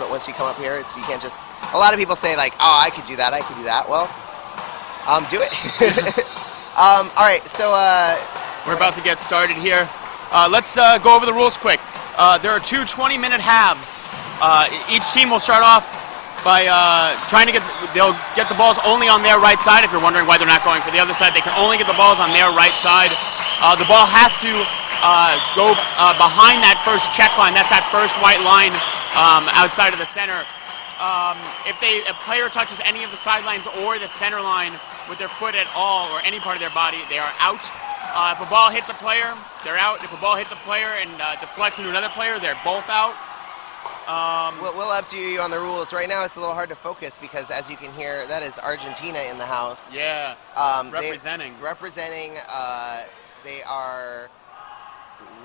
but once you come up here, you can't just. A lot of people say like, "Oh, I could do that. I could do that." Well, do it. All right, so we're about to get started here. Let's go over the rules quick. There are two 20-minute halves. Each team will start off by they'll get the balls only on their right side. If you're wondering why they're not going for the other side, they can only get the balls on their right side. The ball has to go behind that first check line. That's that first white line outside of the center. If a player touches any of the sidelines or the center line with their foot at all or any part of their body, they are out. If a ball hits a player, they're out. If a ball hits a player and deflects into another player, they're both out. We'll update you on the rules. Right now it's a little hard to focus because, as you can hear, that is Argentina in the house. Yeah, representing. They are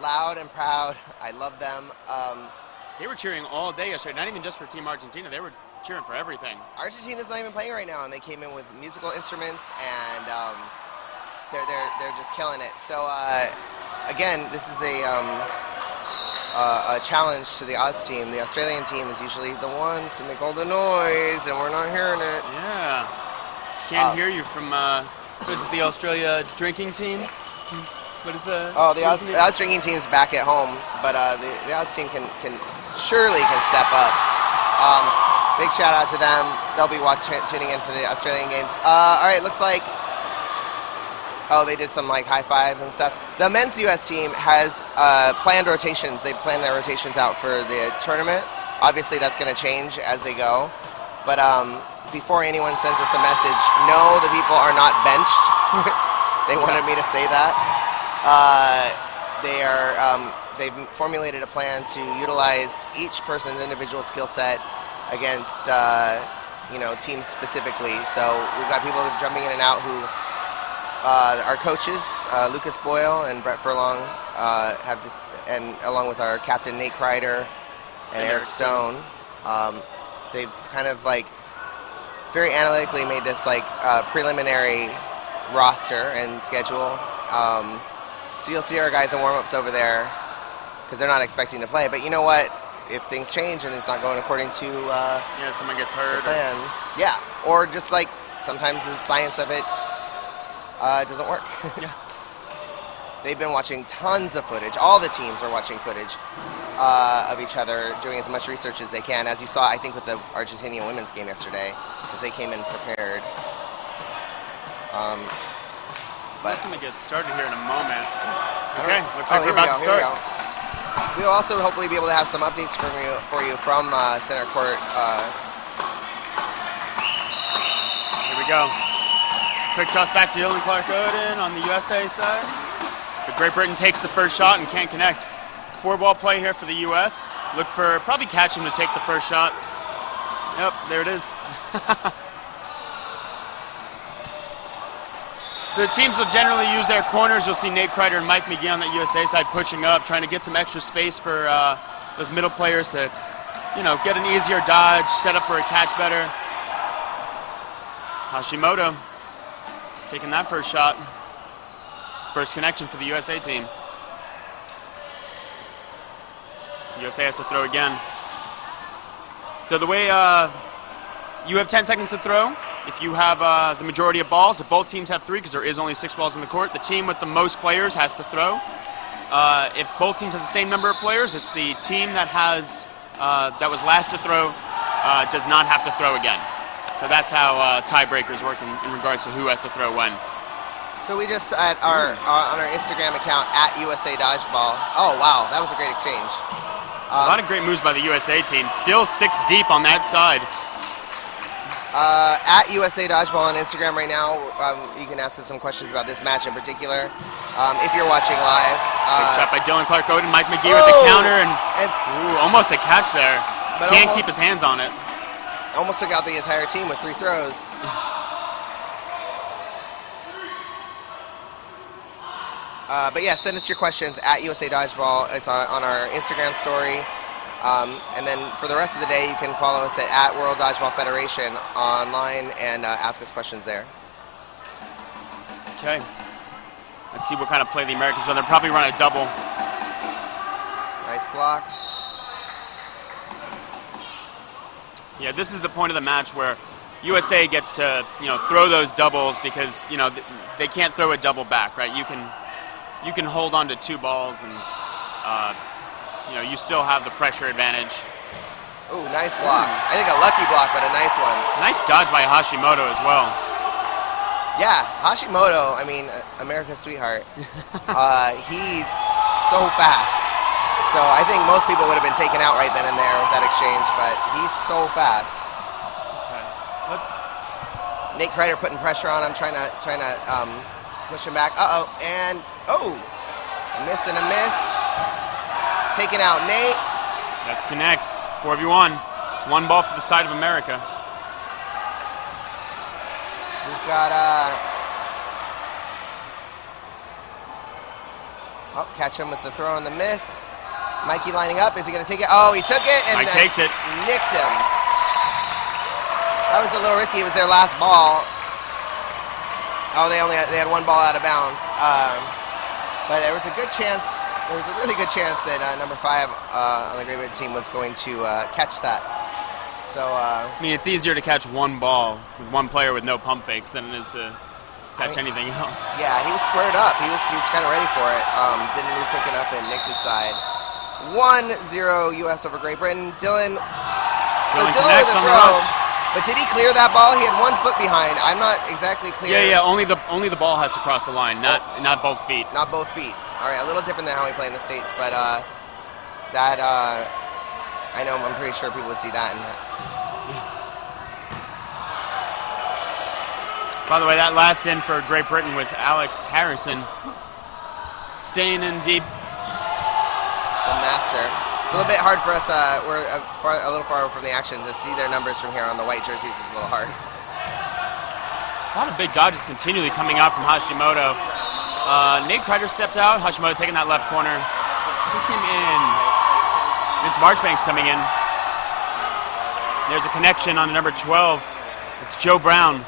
loud and proud. I love them. They were cheering all day yesterday, not even just for Team Argentina. They were cheering for everything. Argentina's not even playing right now, and they came in with musical instruments, and they're just killing it. So again, this is a challenge to the Oz team. The Australian team is usually the ones to make all the noise, and we're not hearing it. Yeah, can't hear you from what is it, the Australia drinking team? What is the? Oh, the Oz drinking team is back at home, but the Oz team can surely step up. Big shout out to them. They'll be tuning in for the Australian games. All right, looks like. Oh, they did some like high fives and stuff. The men's U.S. team has planned rotations. They plan their rotations out for the tournament. Obviously, that's going to change as they go. But before anyone sends us a message, no, the people are not benched. They wanted me to say that. They've formulated a plan to utilize each person's individual skill set against teams specifically. So we've got people jumping in and out who our coaches, Lucas Boyle and Brett Furlong, and along with our captain Nate Kreider and Eric Stone, they've kind of like very analytically made this like preliminary roster and schedule. So you'll see our guys in warm-ups over there because they're not expecting to play. But you know what? If things change and it's not going according to someone gets hurt, plan, or just like sometimes the science of it doesn't work. Yeah. They've been watching tons of footage. All the teams are watching footage of each other, doing as much research as they can, as you saw, I think, with the Argentinian women's game yesterday, because they came in prepared. But we're going to get started here in a moment. Okay, looks like we're about to start. We'll also hopefully be able to have some updates for you from center court. Here we go. Quick toss back to Dylan Clark-Odin on the USA side. But Great Britain takes the first shot and can't connect. 4-ball play here for the U.S. Look for probably catch him to take the first shot. Yep, there it is. The teams will generally use their corners. You'll see Nate Kreider and Mike McGee on that USA side pushing up, trying to get some extra space for those middle players to, get an easier dodge, set up for a catch better. Hashimoto taking that first shot. First connection for the USA team. USA has to throw again. So the way you have 10 seconds to throw. If you have the majority of balls, if both teams have 3, because there is only 6 balls in the court, the team with the most players has to throw. If both teams have the same number of players, it's the team that has that was last to throw does not have to throw again. So that's how tiebreakers work in regards to who has to throw when. So we just on our Instagram account @USA Dodgeball. Oh wow, that was a great exchange. A lot of great moves by the USA team. Still 6 deep on that side. @USA Dodgeball on Instagram right now. You can ask us some questions about this match in particular. If you're watching live. Good shot by Dylan Clark-Odin. Mike McGee with the counter and almost a catch there. But can't keep his hands on it. Almost took out the entire team with 3 throws. But yeah, send us your questions @USA Dodgeball. It's on our Instagram story. And then for the rest of the day, you can follow us at World Dodgeball Federation online and ask us questions there. Okay. Let's see what kind of play the Americans run. They'll probably run a double. Nice block. Yeah, this is the point of the match where USA gets to, throw those doubles because, they can't throw a double back, right? You can hold on to 2 balls and, you still have the pressure advantage. Ooh, nice block. I think a lucky block, but a nice one. Nice dodge by Hashimoto as well. Yeah, Hashimoto, I mean, America's sweetheart. He's so fast. So I think most people would have been taken out right then and there with that exchange, but he's so fast. Okay. Nate Kreider putting pressure on him, trying to push him back. And a miss and a miss. Taking out Nate. That connects. 4v1. 1 ball for the side of America. We've got catch him with the throw and the miss. Mikey lining up. Is he going to take it? Oh, he took it and Mike takes it. Nicked him. That was a little risky. It was their last ball. Oh, they had 1 ball out of bounds. But there was a good chance. There was a really good chance that number 5 on the Great Britain team was going to catch that. So I mean, it's easier to catch 1 ball with 1 player with no pump fakes than it is to catch anything else. Yeah, he was squared up. He was kind of ready for it. Didn't move quick enough and nicked his side. 1-0 U.S. over Great Britain. Dylan connects with a on the throw. rush. But did he clear that ball? He had 1 foot behind. I'm not exactly clear. Yeah. Only the ball has to cross the line, not both feet. Not both feet. All right, a little different than how we play in the States, but that I know. I'm pretty sure people would see that. By the way, that last in for Great Britain was Alex Harrison, staying in deep. The master. It's a little bit hard for us. We're a little far from the action to see their numbers from here on the white jerseys. Is a little hard. A lot of big dodges continually coming out from Hashimoto. Nate Kreider stepped out. Hashimoto taking that left corner. Who came in? It's Marchbanks coming in. There's a connection on the number 12. It's Joe Brown.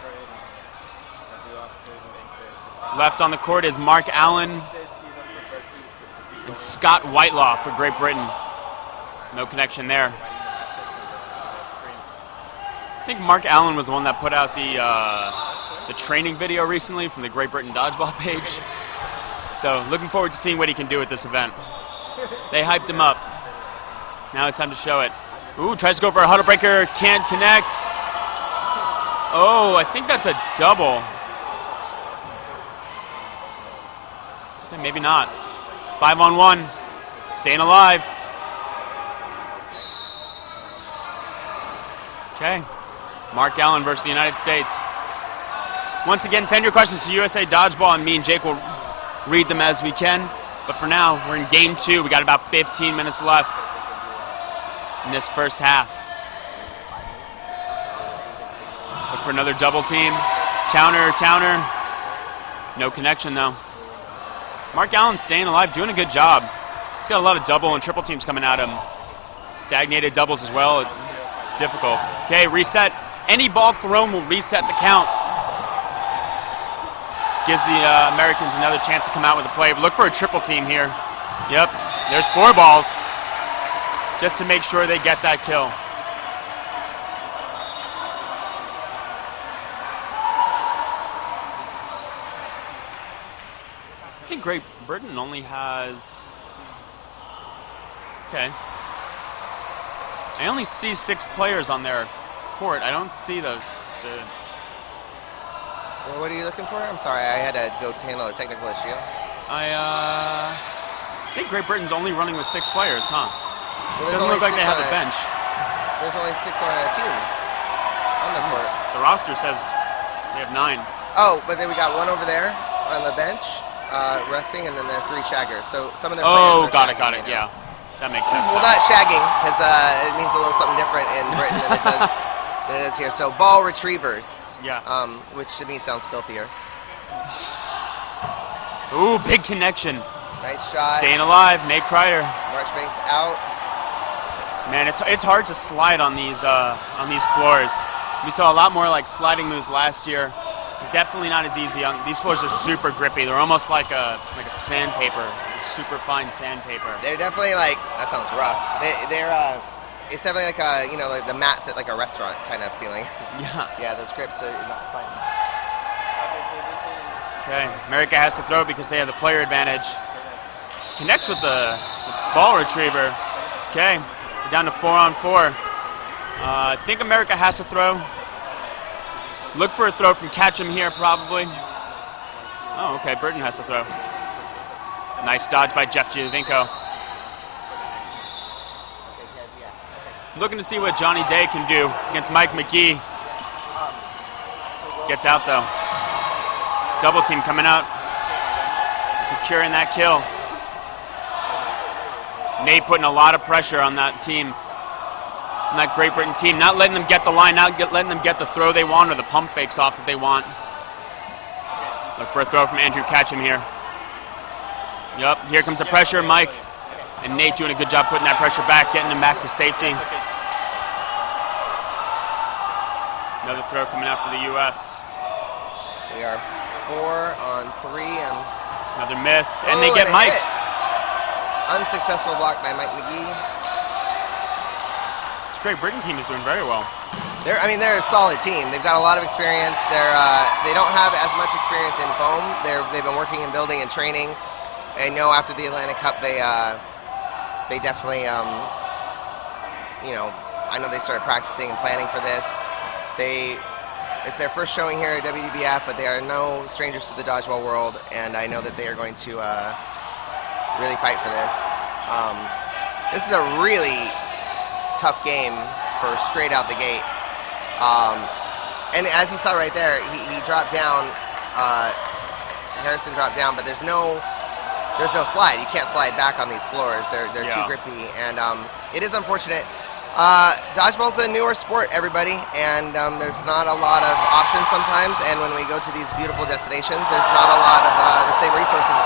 Left on the court is Mark Allen and Scott Whitelaw for Great Britain. No connection there. I think Mark Allen was the one that put out the training video recently from the Great Britain Dodgeball page. So looking forward to seeing what he can do at this event. They hyped him up. Now it's time to show it. Ooh, tries to go for a huddle breaker, can't connect. Oh, I think that's a double. Okay, maybe not. 5-on-1, staying alive. Okay, Mark Allen versus the United States. Once again, send your questions to USA Dodgeball, and me and Jake will read them as we can. But for now, we're in game 2. We got about 15 minutes left in this first half. Look for another double team. Counter. No connection, though. Mark Allen staying alive, doing a good job. He's got a lot of double and triple teams coming at him. Stagnated doubles as well. It's difficult. Okay, reset. Any ball thrown will reset the count. Gives the Americans another chance to come out with a play. But look for a triple team here. Yep, there's 4 balls. Just to make sure they get that kill. I think Great Britain only has... Okay. I only see 6 players on their court. I don't see the... Well, what are you looking for? I'm sorry, I had to go handle a technical issue. I think Great Britain's only running with 6 players, huh? Well, Doesn't look like they have a bench. There's only 6 on a team on the court. The roster says they have 9. Oh, but then we got 1 over there on the bench, resting, and then there are 3 shaggers. So some of their Oh, players are got it. Yeah, that makes sense. Well, not shagging, because it means a little something different in Britain than it is here. So ball retrievers. Yes. Which to me sounds filthier. Ooh, big connection. Nice shot. Staying alive, Nate Kreider. Marchbanks out. Man, it's hard to slide on these floors. We saw a lot more like sliding moves last year. Definitely not as easy. These floors are super grippy. They're almost like a sandpaper, a super fine sandpaper. They're definitely like, that sounds rough. It's definitely like a, like the mats at like a restaurant kind of feeling. Yeah. Yeah, those grips are not sliding. Okay, America has to throw because they have the player advantage. Connects with the ball retriever. Okay, we're down to 4-on-4. I think America has to throw. Look for a throw from Ketchum here, probably. Oh, okay, Burton has to throw. Nice dodge by Jeff Giovinco. Looking to see what Johnny Day can do against Mike McGee. Gets out, though. Double team coming out. Securing that kill. Nate putting a lot of pressure on that team. On that Great Britain team. Not letting them get the line, letting them get the throw they want or the pump fakes off that they want. Look for a throw from Andrew Ketchum here. Yup, here comes the pressure, Mike. And Nate doing a good job putting that pressure back, getting him back to safety. Another throw coming out for the U.S. We are 4-on-3 and another miss, and they get Mike. Hit. Unsuccessful block by Mike McGee. This Great Britain team is doing very well. They're a solid team. They've got a lot of experience. They don't have as much experience in foam. They've been working in building and training. I know after the Atlantic Cup, they definitely, I know they started practicing and planning for this. It's their first showing here at WDBF, but they are no strangers to the dodgeball world, and I know that they are going to really fight for this. This is a really tough game for straight out the gate. And as you saw right there, he dropped down. Harrison dropped down, but there's no slide. You can't slide back on these floors. They're too grippy, and it is unfortunate. Dodgeball's a newer sport, everybody, and there's not a lot of options sometimes. And when we go to these beautiful destinations, there's not a lot of the same resources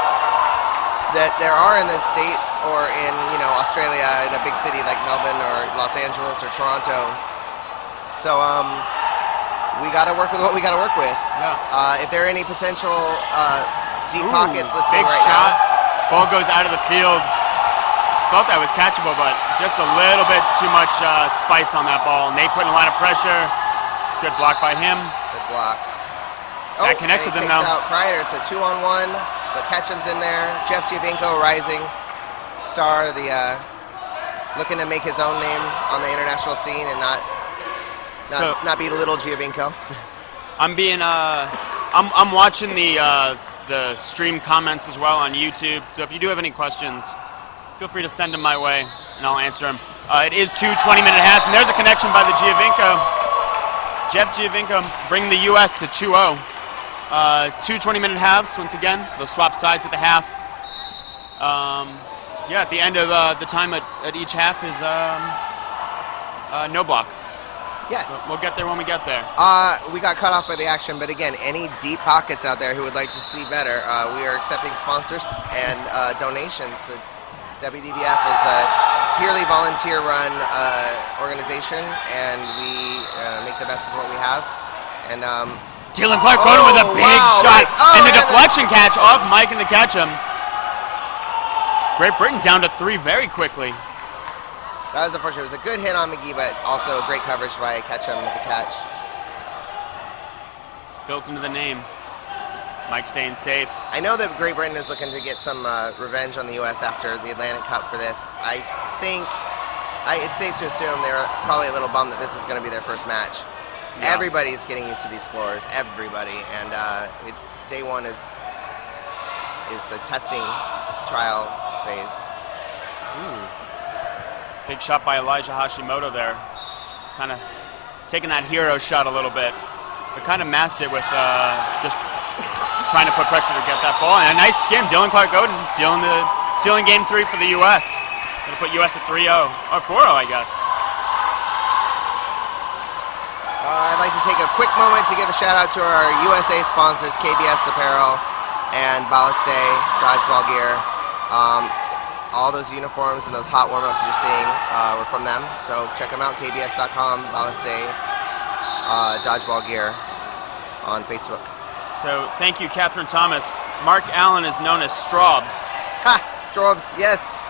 that there are in the States or in Australia, in a big city like Melbourne or Los Angeles or Toronto. So we got to work with what we got to work with. Yeah. If there are any potential deep pockets listening big right shot. now. Ball goes out of the field. Thought that was catchable, but just a little bit too much spice on that ball. Nate putting a lot of pressure. Good block by him. Good block. That connects with them now. now. Out Kreider, so 2-on-1, but Ketchum's in there. Jeff Giovinco, rising star, looking to make his own name on the international scene and not be little Giovinco. I'm watching the stream comments as well on YouTube. So if you do have any questions, feel free to send them my way, and I'll answer them. It is 2 20-minute halves, and there's a connection by the Giovinco. Jeff Giovinco bringing the U.S. to 2-0. 2 20-minute halves, once again. They'll swap sides at the half. At the end of the time at each half is no block. Yes. So we'll get there when we get there. We got cut off by the action, but again, any deep pockets out there who would like to see better, we are accepting sponsors and donations. WDBF is a purely volunteer-run organization, and we make the best of what we have. And Dylan Clark going with a big shot, and the deflection catch off Mike and the Ketchum. Great Britain down to 3 very quickly. That was unfortunate. It was a good hit on McGee, but also great coverage by Ketchum with the catch. Built into the name. Mike staying safe. I know that Great Britain is looking to get some revenge on the U.S. after the Atlantic Cup for this. I think it's safe to assume they're probably a little bummed that this is going to be their first match. Yeah. Everybody's getting used to these floors, everybody, and it's day one is a testing trial phase. Ooh. Big shot by Elijah Hashimoto there. Kind of taking that hero shot a little bit, but kind of masked it with just trying to put pressure to get that ball. And a nice skim. Dylan Clark-Godin sealing game 3 for the U.S. Going to put U.S. at 3-0, or 4-0, I guess. I'd like to take a quick moment to give a shout out to our USA sponsors, KBS Apparel and Balleste Dodgeball Gear. All those uniforms and those hot warm-ups you're seeing were from them. So check them out, kbs.com, Balleste Dodgeball Gear on Facebook. So thank you, Catherine Thomas. Mark Allen is known as Straubs. Ha! Straubs, yes.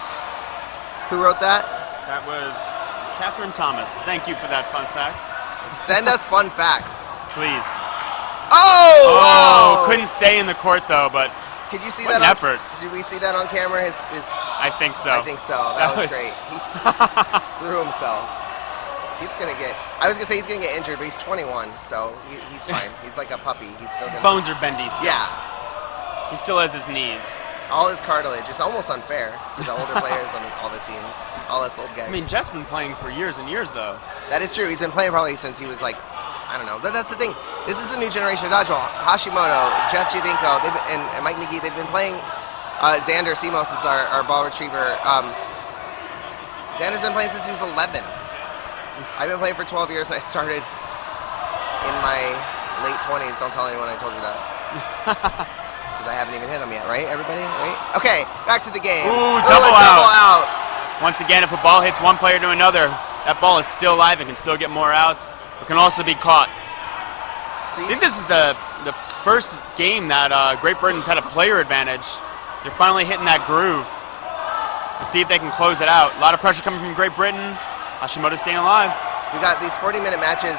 Who wrote that? That was Catherine Thomas. Thank you for that fun fact. Send us fun facts. Please. Oh! Couldn't stay in the court though, but Could you see what that? an effort. Did we see that on camera? I think so. I think so. That was great. He threw himself. He's gonna get. I was gonna say he's gonna get injured, but he's 21, so he's fine. He's like a puppy. He's still gonna. Bones are bendy still. Yeah. He still has his knees. All his cartilage. It's almost unfair to the older players on all the teams. All us old guys. I mean, Jeff's been playing for years and years, though. That is true. He's been playing probably since he was like, I don't know. But that's the thing. This is the new generation of dodgeball. Hashimoto, Jeff Javinko, and Mike McGee. They've been playing. Xander Simos is our ball retriever. Xander's been playing since he was 11. I've been playing for 12 years, and I started in my late 20s. Don't tell anyone I told you that. Because I haven't even hit him yet, right, everybody? Right? Okay, back to the game. Ooh, double out. out. Once again, if a ball hits one player to another, that ball is still live and can still get more outs. It can also be caught. I think this is the first game that Great Britain's had a player advantage. They're finally hitting that groove. Let's see if they can close it out. A lot of pressure coming from Great Britain. Hashimoto staying alive. We got these 40-minute matches.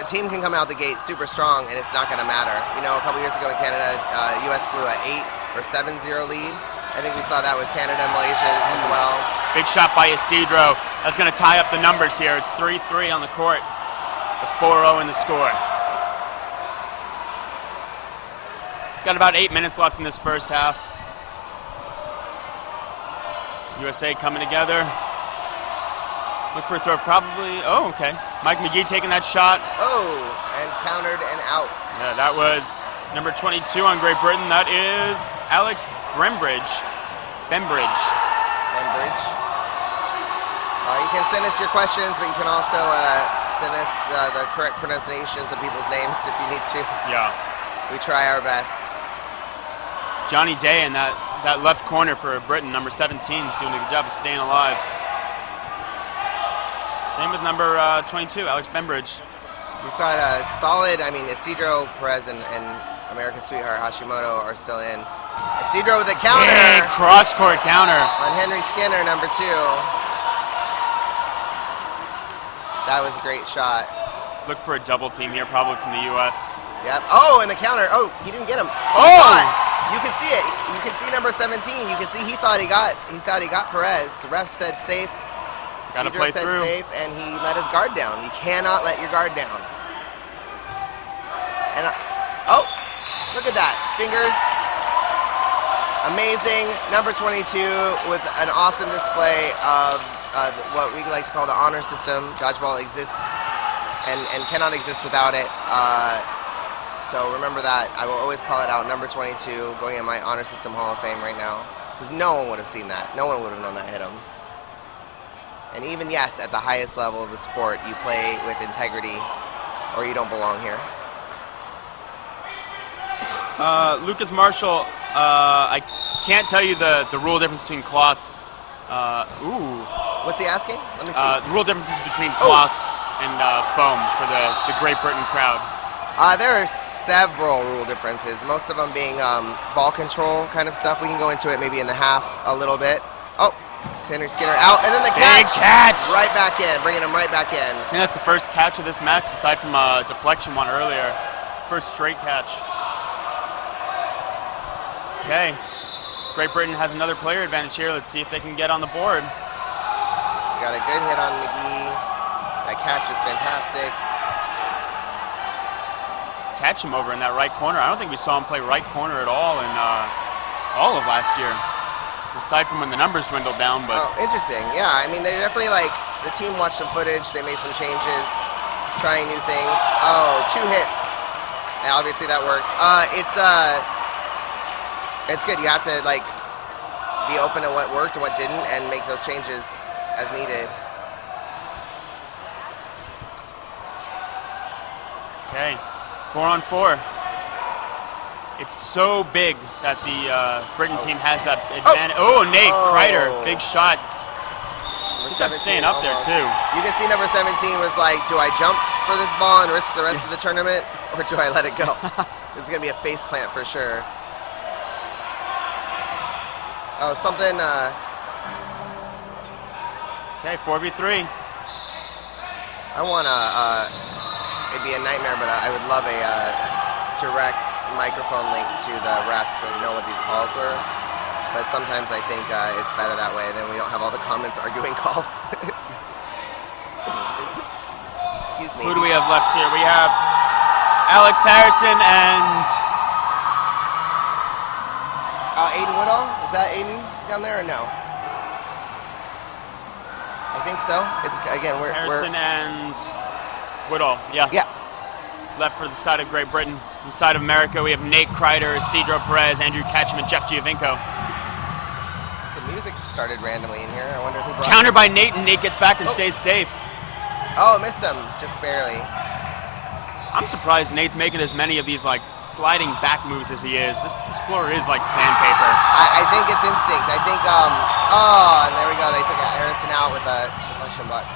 A team can come out the gate super strong, and it's not going to matter. You know, a couple years ago in Canada, U.S. blew an 8 or 7-0 lead. I think we saw that with Canada and Malaysia as well. Big shot by Isidro. That's going to tie up the numbers here. It's 3-3 on the court. The 4-0 in the score. Got about 8 minutes left in this first half. USA coming together. Look for a throw, probably. Oh, okay. Mike McGee taking that shot. Oh, and countered and out. Yeah, that was number 22 on Great Britain. That is Alex Bembridge. You can send us your questions, but you can also send us the correct pronunciations of people's names if you need to. Yeah. We try our best. Johnny Day in that left corner for Britain, number 17, is doing a good job of staying alive. Same with number 22, Alex Bembridge. We've got a solid, Isidro Perez and America's Sweetheart Hashimoto are still in. Isidro with a counter. Big cross-court counter. On Henry Skinner, number 2. That was a great shot. Look for a double team here, probably from the U.S. Yep. Oh, and the counter. Oh, he didn't get him. You can see it. You can see number 17. You can see he thought he got Perez. The ref said safe. Gotta play said through. safe, and he let his guard down. You cannot let your guard down. And oh, look at that. Fingers. Amazing. Number 22 with an awesome display of what we like to call the honor system. Dodgeball exists and cannot exist without it. So remember that. I will always call it out. Number 22 going in my honor system Hall of Fame right now. Because no one would have seen that. No one would have known that hit him. And even, yes, at the highest level of the sport, you play with integrity or you don't belong here. Lucas Marshall, I can't tell you the rule difference between cloth. What's he asking? Let me see. The rule differences between cloth and foam for the Great Britain crowd. There are several rule differences, most of them being ball control kind of stuff. We can go into it maybe in the half a little bit. Oh, Henry Skinner out, and then the catch. Big catch. Right back in, bringing him right back in. I think that's the first catch of this match, aside from a deflection one earlier. First straight catch. Okay. Great Britain has another player advantage here. Let's see if they can get on the board. Got a good hit on McGee. That catch is fantastic. Catch him over in that right corner. I don't think we saw him play right corner at all in all of last year. Aside from when the numbers dwindled down, but... Oh, interesting. Yeah, I mean, they definitely, the team watched some footage. They made some changes, trying new things. Oh, 2 hits. And obviously that worked. It's good. You have to, be open to what worked and what didn't and make those changes as needed. Okay, 4-on-4. It's so big that the Britain team has that advantage. Oh, Nate Kreider, big shots. He's staying up there too. You can see number 17 was like, do I jump for this ball and risk the rest of the tournament, or do I let it go? This is gonna be a face plant for sure. Oh, something Okay, 4v3. I want it'd be a nightmare, but I would love a direct microphone link to the refs so know what these calls were. But sometimes I think it's better that way. Then we don't have all the comments arguing calls. Excuse me. Who do we have left here? We have Alex Harrison and Aiden Woodall. Is that Aiden down there or no? I think so. It's again we're Harrison and Woodall. Yeah. Yeah. Left for the side of Great Britain. On the side of America, we have Nate Kreider, Cedro Perez, Andrew Ketchum, and Jeff Giovinco. Some music started randomly in here. I wonder who brought Countered this. by Nate, and Nate gets back and stays safe. Oh, missed him just barely. I'm surprised Nate's making as many of these like sliding back moves as he is. This floor is like sandpaper. I think it's instinct. I think oh, and there we go. They took Harrison out with a deflection block.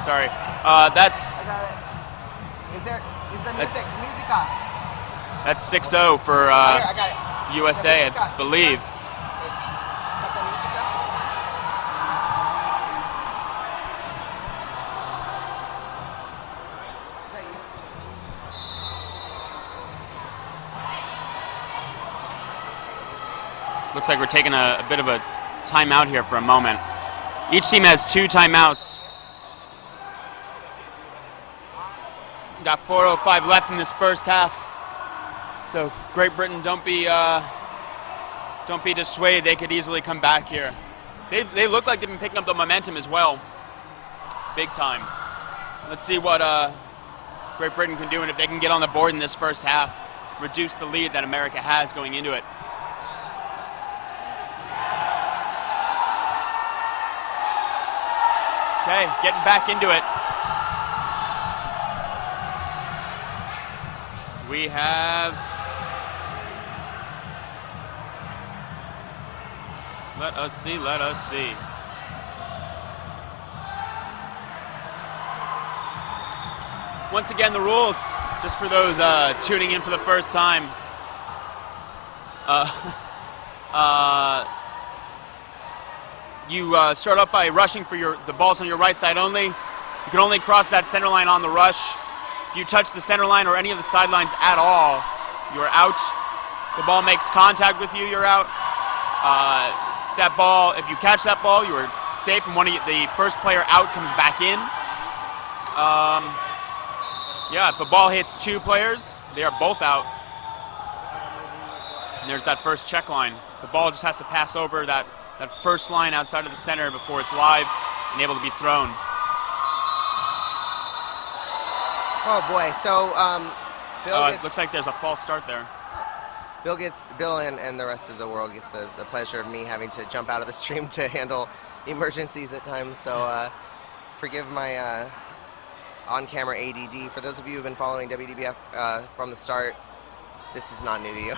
Sorry. That's I got it. Is the That's- music on? that's 6-0 for I got it. USA, I believe. Got the music on? Is that you? Looks like we're taking a bit of a timeout here for a moment. Each team has 2 timeouts. Got 4:05 left in this first half. So Great Britain, don't be dissuaded. They could easily come back here. They look like they've been picking up the momentum as well, big time. Let's see what Great Britain can do, and if they can get on the board in this first half, reduce the lead that America has going into it. Okay, getting back into it. We have, let us see. Once again, the rules, just for those tuning in for the first time. You start up by rushing for the balls on your right side only. You can only cross that center line on the rush. If you touch the center line or any of the sidelines at all, you are out. The ball makes contact with you, you're out. If you catch that ball, you are safe, and the first player out comes back in. If the ball hits 2 players, they are both out. And there's that first check line. The ball just has to pass over that first line outside of the center before it's live and able to be thrown. Oh boy. So Bill It looks like there's a false start there. Bill and the rest of the world gets the pleasure of me having to jump out of the stream to handle emergencies at times. So forgive my on-camera ADD. For those of you who've been following WDBF from the start, this is not new to you.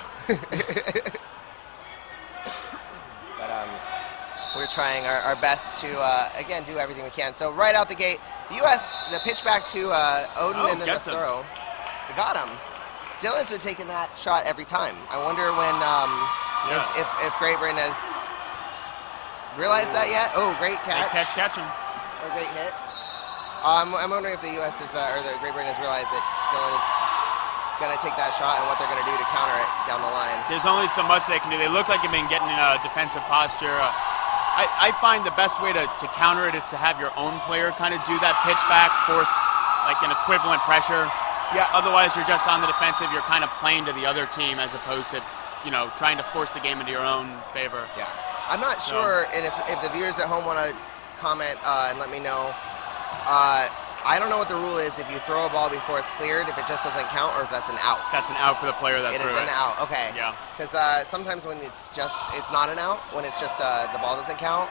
But we're trying our best to, again, do everything we can. So right out the gate, the U.S., the pitch back to Odin and then the throw. We got him. Dylan's been taking that shot every time. I wonder when, if Great Britain has realized that yet. Oh, great catch. Great catch him. Or great hit. I'm wondering if the U.S. is, or the Great Britain has realized that Dylan is going to take that shot and what they're going to do to counter it down the line. There's only so much they can do. They look like they've been getting in a defensive posture. I find the best way to counter it is to have your own player kind of do that pitch back, force like an equivalent pressure. Yeah. Otherwise, you're just on the defensive. You're kind of playing to the other team as opposed to, trying to force the game into your own favor. Yeah. I'm not sure, and if the viewers at home want to comment and let me know, I don't know what the rule is if you throw a ball before it's cleared, if it just doesn't count, or if that's an out. That's an out for the player that threw it. It is an out, okay. Yeah. Because sometimes when it's not an out, when it's just the ball doesn't count,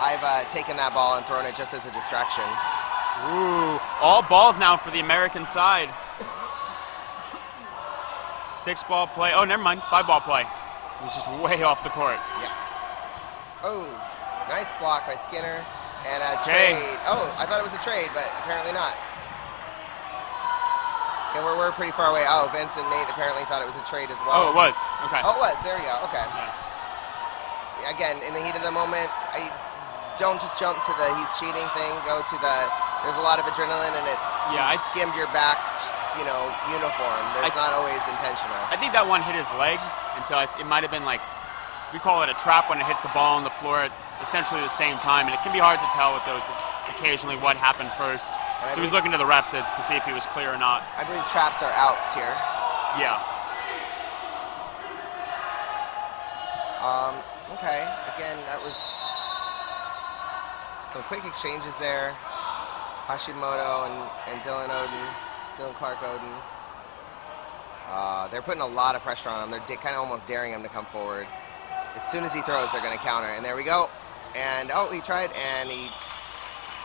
I've taken that ball and thrown it just as a distraction. Ooh, all balls now for the American side. 6-ball play. Oh, never mind. 5-ball play. It was just way off the court. Yeah. Oh, nice block by Skinner. And a trade. Oh, I thought it was a trade, but apparently not. Yeah, we're pretty far away. Oh, Vince and Nate apparently thought it was a trade as well. Oh, it was. Okay. Oh, it was. There we go. Okay. Yeah. Again, in the heat of the moment, I don't just jump to the he's cheating thing. Go to the there's a lot of adrenaline and it's skimmed your back, uniform. There's not always intentional. I think that one hit his leg, and so it might have been like, we call it a trap when it hits the ball on the floor at essentially the same time, and it can be hard to tell with those occasionally what happened first. So he's looking to the ref to see if he was clear or not. I believe traps are outs here. Yeah. Okay. Again, that was some quick exchanges there. Hashimoto and Dylan Clark Oden. They're putting a lot of pressure on him. They're kind of almost daring him to come forward. As soon as he throws, they're going to counter. And there we go. And, he tried, and he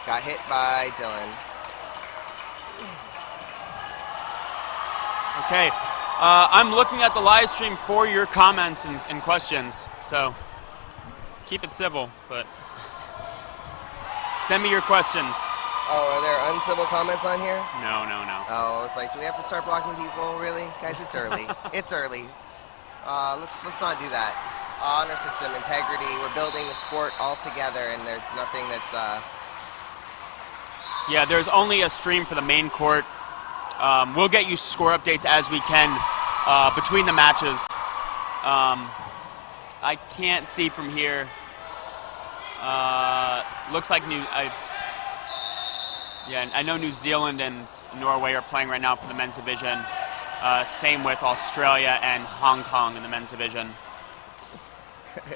got hit by Dylan. Okay. I'm looking at the live stream for your comments and questions, so keep it civil, but send me your questions. Oh, are there uncivil comments on here? No. Oh, it's like, do we have to start blocking people? Really? Guys, it's early. It's early. Let's not do that. Honor system, integrity, we're building the sport all together, and there's nothing that's... Yeah, there's only a stream for the main court. We'll get you score updates as we can between the matches. I can't see from here. Looks like I know New Zealand and Norway are playing right now for the men's division. Same with Australia and Hong Kong in the men's division.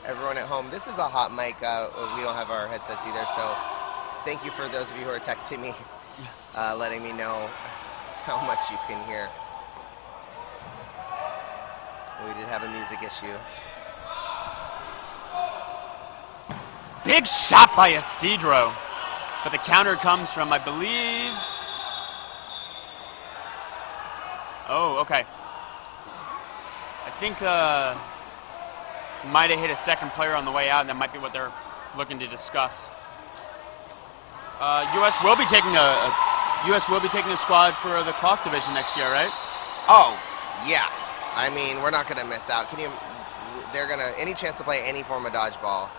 Everyone at home, this is a hot mic. We don't have our headsets either, so thank you for those of you who are texting me, letting me know how much you can hear. We did have a music issue. Big shot by Isidro, but the counter comes from, I believe... Oh, okay. I think might have hit a second player on the way out, and that might be what they're looking to discuss. U.S. will be taking a squad for the clock division next year, right? Oh, yeah. I mean, we're not going to miss out. They're going to, any chance to play any form of dodgeball,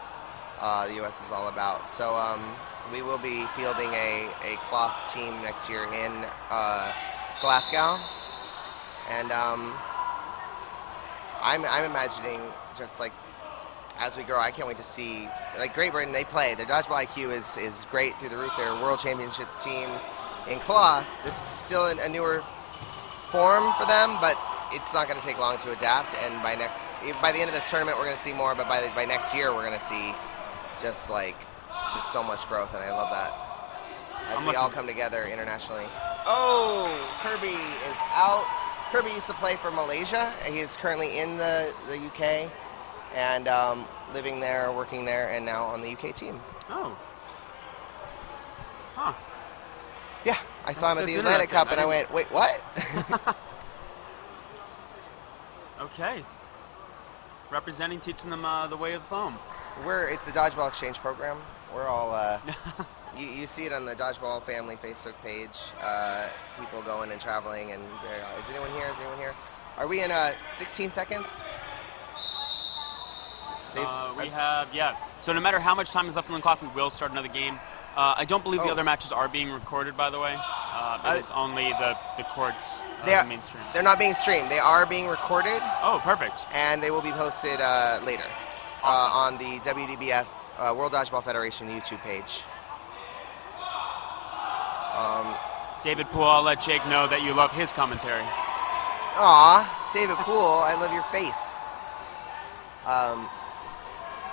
the U.S. is all about. So we will be fielding a cloth team next year in Glasgow. And I'm imagining just like as we grow, I can't wait to see, like Great Britain, they play. Their dodgeball IQ is great through the roof. They're a world championship team in cloth. This is still a newer form for them, but it's not going to take long to adapt. And by the end of this tournament, we're going to see more. But by next year, we're going to see just so much growth, and I love that as we all come together internationally. Oh, Kirby is out. Kirby used to play for Malaysia. He is currently in the UK and living there, working there, and now on the UK team. Oh. Huh. Yeah, I saw him at the Atlantic Cup, and I went, wait, what? Okay. Representing, teaching them the way of the foam. It's the Dodgeball Exchange program. We're all, you see it on the Dodgeball Family Facebook page. People going and traveling, and is anyone here? Is anyone here? Are we in 16 seconds? We have, yeah. So no matter how much time is left on the clock, we will start another game. I don't believe the other matches are being recorded, by the way. It's only the courts main stream. They're not being streamed. They are being recorded. Oh, perfect. And they will be posted later on the WDBF World Dodgeball Federation YouTube page. David Poole, I'll let Jake know that you love his commentary. Aw, David Poole, I love your face.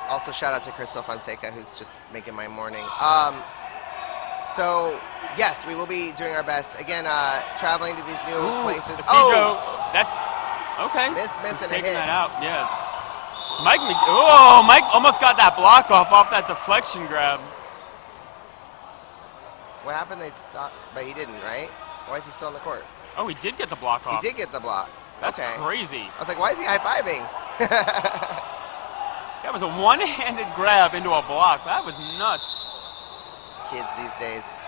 Also, shout out to Crystal Fonseca, who's just making my morning. So, yes, we will be doing our best. Again, traveling to these new places. Isidro, okay. Miss, and a taking hit. That out, yeah. Mike almost got that block off that deflection grab. What happened? They stopped, but he didn't, right? Why is he still on the court? Oh, he did get the block off. He did get the block. That's okay. Crazy. I was like, why is he high-fiving? That was a one-handed grab into a block. That was nuts. Kids these days.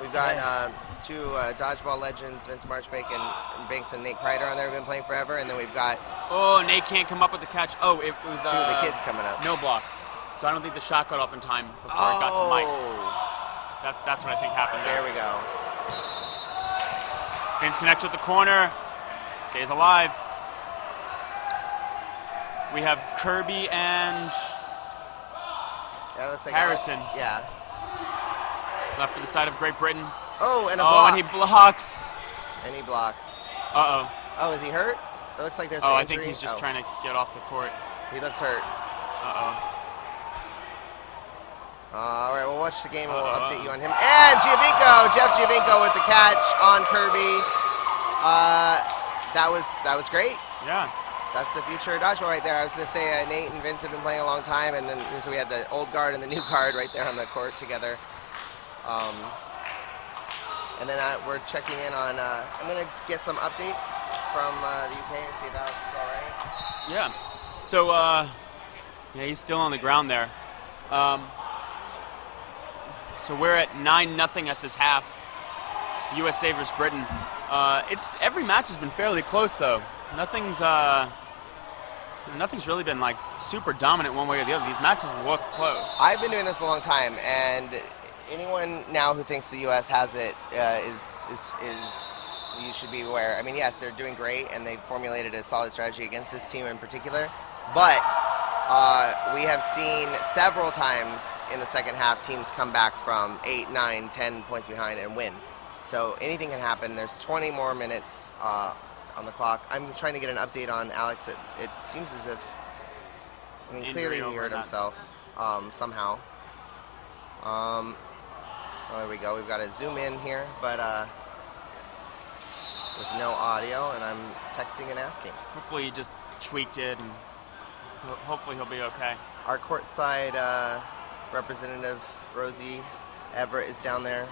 We've got two Dodgeball legends, Vince Marchbank and Banks and Nate Kreider on there, who've been playing forever. And then we've got Oh, Nate can't come up with the catch. Oh, it was two of the kids coming up. no block. So I don't think the shot got off in time before it got to Mike. That's what I think happened there. There we go. Vince connects with the corner, stays alive. We have Kirby and That looks like Harrison. Alex. Yeah. left for the side of Great Britain. Oh, and a Oh, block. and he blocks. And he blocks. Uh-oh. Oh, is he hurt? It looks like there's Oh, an I injury. think he's just trying to get off the court. He looks hurt. Uh-oh. All right, we'll watch the game and we'll update you on him. And Jeff Giovinco with the catch on Kirby. That was great. Yeah. That's the future of dodgeball right there. I was going to say Nate and Vince have been playing a long time, and then so we had the old guard and the new guard right there on the court together. And then we're checking in on, I'm going to get some updates from the UK and see if Alex is all right. Yeah. So, yeah, he's still on the ground there. So we're at 9-0 at this half. USA versus Britain. Every match has been fairly close though. Nothing's really been like super dominant one way or the other. These matches look close. I've been doing this a long time, and anyone now who thinks the U.S. has it is you should be aware. I mean, yes, they're doing great, and they've formulated a solid strategy against this team in particular, but we have seen several times in the second half teams come back from 8, 9, 10 points behind and win. So anything can happen. There's 20 more minutes on the clock. I'm trying to get an update on Alex. It seems as if, I mean, clearly he hurt himself somehow. Oh, there we go. We've got to zoom in here, but with no audio, and I'm texting and asking. Hopefully he just tweaked it, and hopefully he'll be okay. Our courtside representative, Rosie Everett, is down there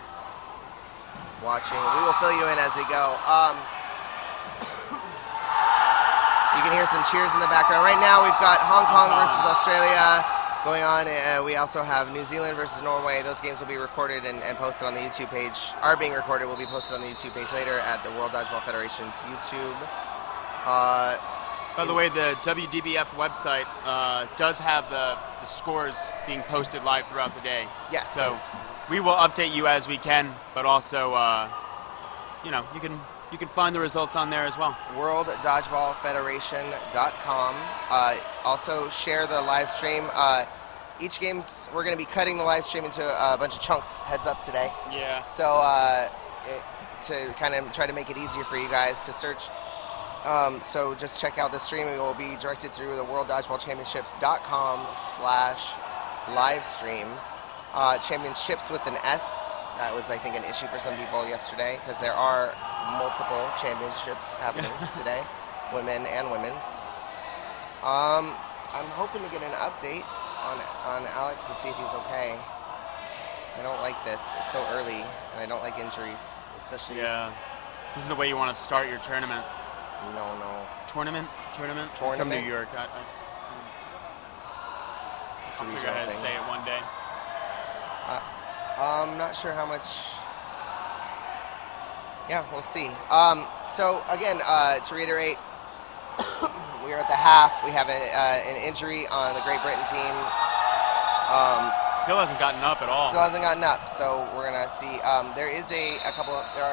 watching. We will fill you in as we go. You can hear some cheers in the background. Right now we've got Hong Kong versus Australia going on. We also have New Zealand versus Norway. Those games will be recorded and posted on the YouTube page. Are being recorded, will be posted on the YouTube page later at the World Dodgeball Federation's YouTube. By the way, the WDBF website does have the scores being posted live throughout the day. Yes. So we will update you as we can, but also, you know, you can find the results on there as well. WorldDodgeballFederation.com. Also share the live stream. Each game's, we're going to be cutting the live stream into a bunch of chunks, heads up today. Yeah. So to kind of try to make it easier for you guys to search. So just check out the stream. It will be directed through the WorldDodgeballChampionships.com/livestream. Championships with an S. That was, I think, an issue for some people yesterday because there are multiple championships happening today, women and women's. I'm hoping to get an update on Alex to see if he's okay. I don't like this. It's so early, and I don't like injuries, especially. Yeah. This isn't the way you want to start your tournament. No. Tournament. From New York. It's a I'll figure regional out how to thing. say it one day. I'm not sure how much. Yeah, we'll see. So again, to reiterate, we are at the half. We have an injury on the Great Britain team. Still hasn't gotten up at all. Still hasn't gotten up. So we're gonna see. There are a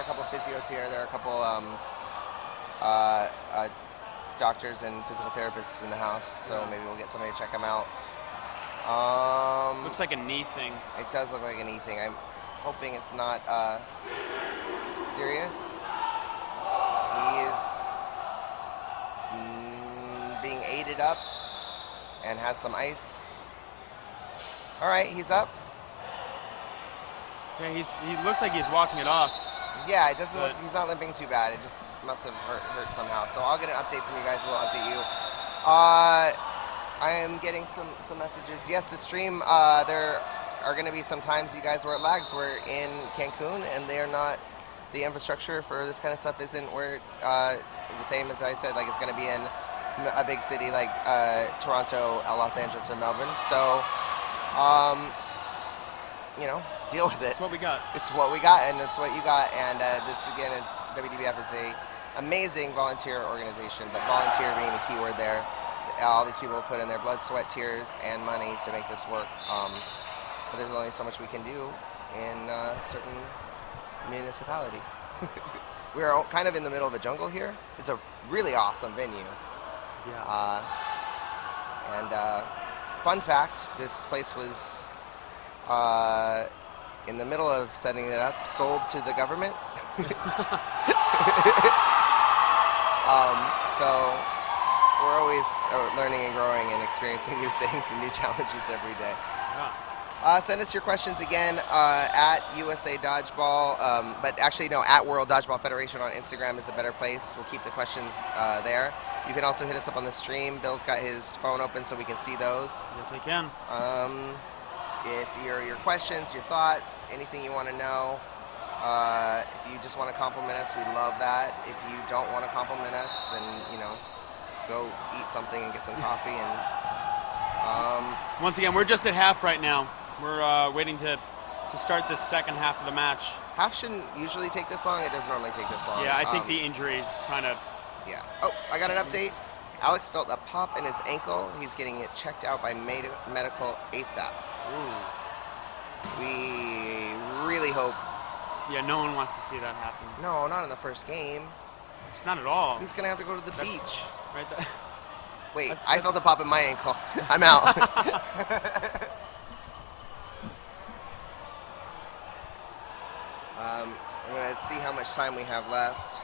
couple physios here. There are a couple doctors and physical therapists in the house. So maybe we'll get somebody to check him out. Looks like a knee thing. It does look like a knee thing. I'm hoping it's not serious. He is being aided up and has some ice. All right, he's up. Yeah, he looks like he's walking it off. Yeah, it doesn't look, he's not limping too bad. It just must have hurt somehow. So I'll get an update from you guys. We'll update you. I am getting some messages. Yes, the stream, there are going to be some times you guys were at lags. We're in Cancun, and they're not, the infrastructure for this kind of stuff isn't where the same as I said, like it's going to be in a big city like Toronto, Los Angeles, or Melbourne. So, you know, deal with it. That's what we got. It's what we got, and it's what you got. And this again is WDBF is a amazing volunteer organization, but volunteer being the key word there. All these people put in their blood, sweat, tears, and money to make this work. But there's only so much we can do in certain municipalities. We're kind of in the middle of a jungle here. It's a really awesome venue. Yeah. Fun fact, this place was, in the middle of setting it up, sold to the government. So we're always learning and growing and experiencing new things and new challenges every day. Yeah. Send us your questions again at USA Dodgeball, but actually no, at World Dodgeball Federation on Instagram is a better place. We'll keep the questions there. You can also hit us up on the stream. Bill's got his phone open so we can see those. Yes, I can. If your questions, your thoughts, anything you want to know, if you just want to compliment us, we love that. If you don't want to compliment us, then, you know, go eat something and get some coffee. And once again, we're just at half right now. We're waiting to start the second half of the match. Half shouldn't usually take this long. It doesn't normally take this long. Yeah, I think the injury kind of... Yeah. Oh, I got an update. Alex felt a pop in his ankle. He's getting it checked out by medical ASAP. Ooh. We really hope... Yeah, no one wants to see that happen. No, not in the first game. It's not at all. He's going to have to go to the beach. Right there. Wait, I felt a pop in my ankle. I'm out. I'm going to see how much time we have left.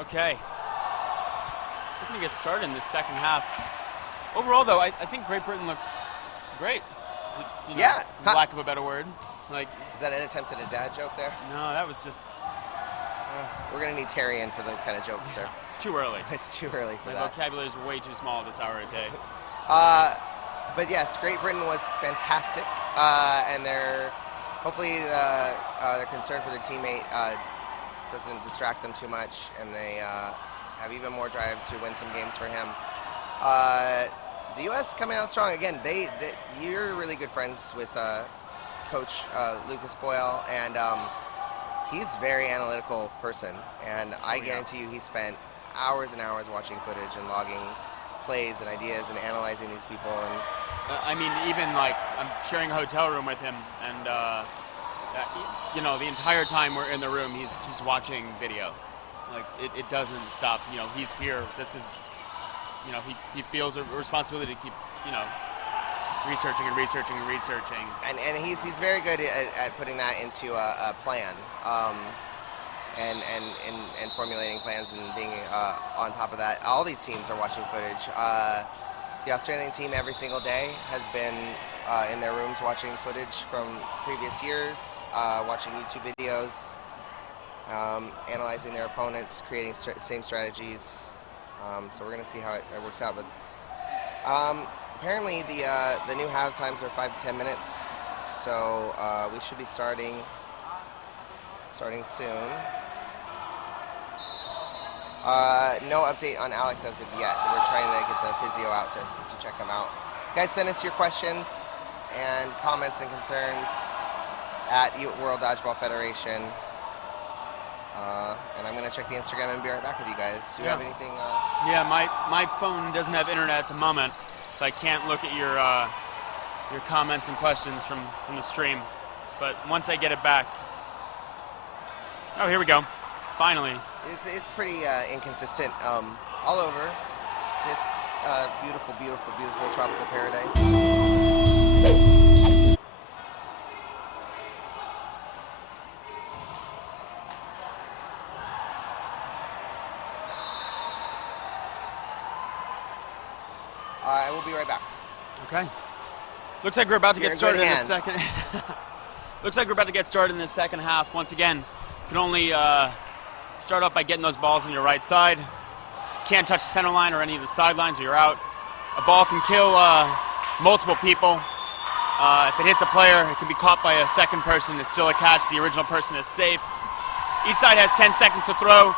Okay. We're going to get started in the second half. Overall, though, I think Great Britain looked great. You know, Yeah. for lack of a better word. Like, is that an attempt at a dad joke there? No, that was just... We're going to need Terry in for those kind of jokes, sir. It's too early. It's too early for My that. vocabulary is way too small at this hour of day. But yes, Great Britain was fantastic, and hopefully their concern for their teammate doesn't distract them too much, and they have even more drive to win some games for him. The U.S. coming out strong again. You're really good friends with Coach Lucas Boyle, and he's a very analytical person, and I guarantee you he spent hours and hours watching footage and logging plays and ideas and analyzing these people. And I mean, even like I'm sharing a hotel room with him, and you know, the entire time we're in the room, he's watching video. Like it doesn't stop. You know, he's here. This is, you know, he feels a responsibility to keep, you know, researching and researching and researching. And he's very good at putting that into a plan. And formulating plans and being on top of that. All these teams are watching footage. The Australian team every single day has been in their rooms watching footage from previous years, watching YouTube videos, analyzing their opponents, creating same strategies. So we're going to see how it works out. But apparently the new half times are 5 to 10 minutes, so we should be starting soon. No update on Alex as of yet. We're trying to get the physio out to check him out. Guys, send us your questions and comments and concerns at World Dodgeball Federation. And I'm going to check the Instagram and be right back with you guys. Do you have anything? Yeah, my phone doesn't have internet at the moment, so I can't look at your comments and questions from the stream. But once I get it back... Oh, here we go. Finally. It's pretty inconsistent all over this beautiful, beautiful, beautiful tropical paradise. I will be right back. Okay. Looks like we're about to You're get in started good in the hands. second. Looks like we're about to get started in the second half. Once again, you can only start off by getting those balls on your right side. Can't touch the center line or any of the sidelines, or you're out. A ball can kill multiple people. If it hits a player, it can be caught by a second person. It's still a catch. The original person is safe. Each side has 10 seconds to throw.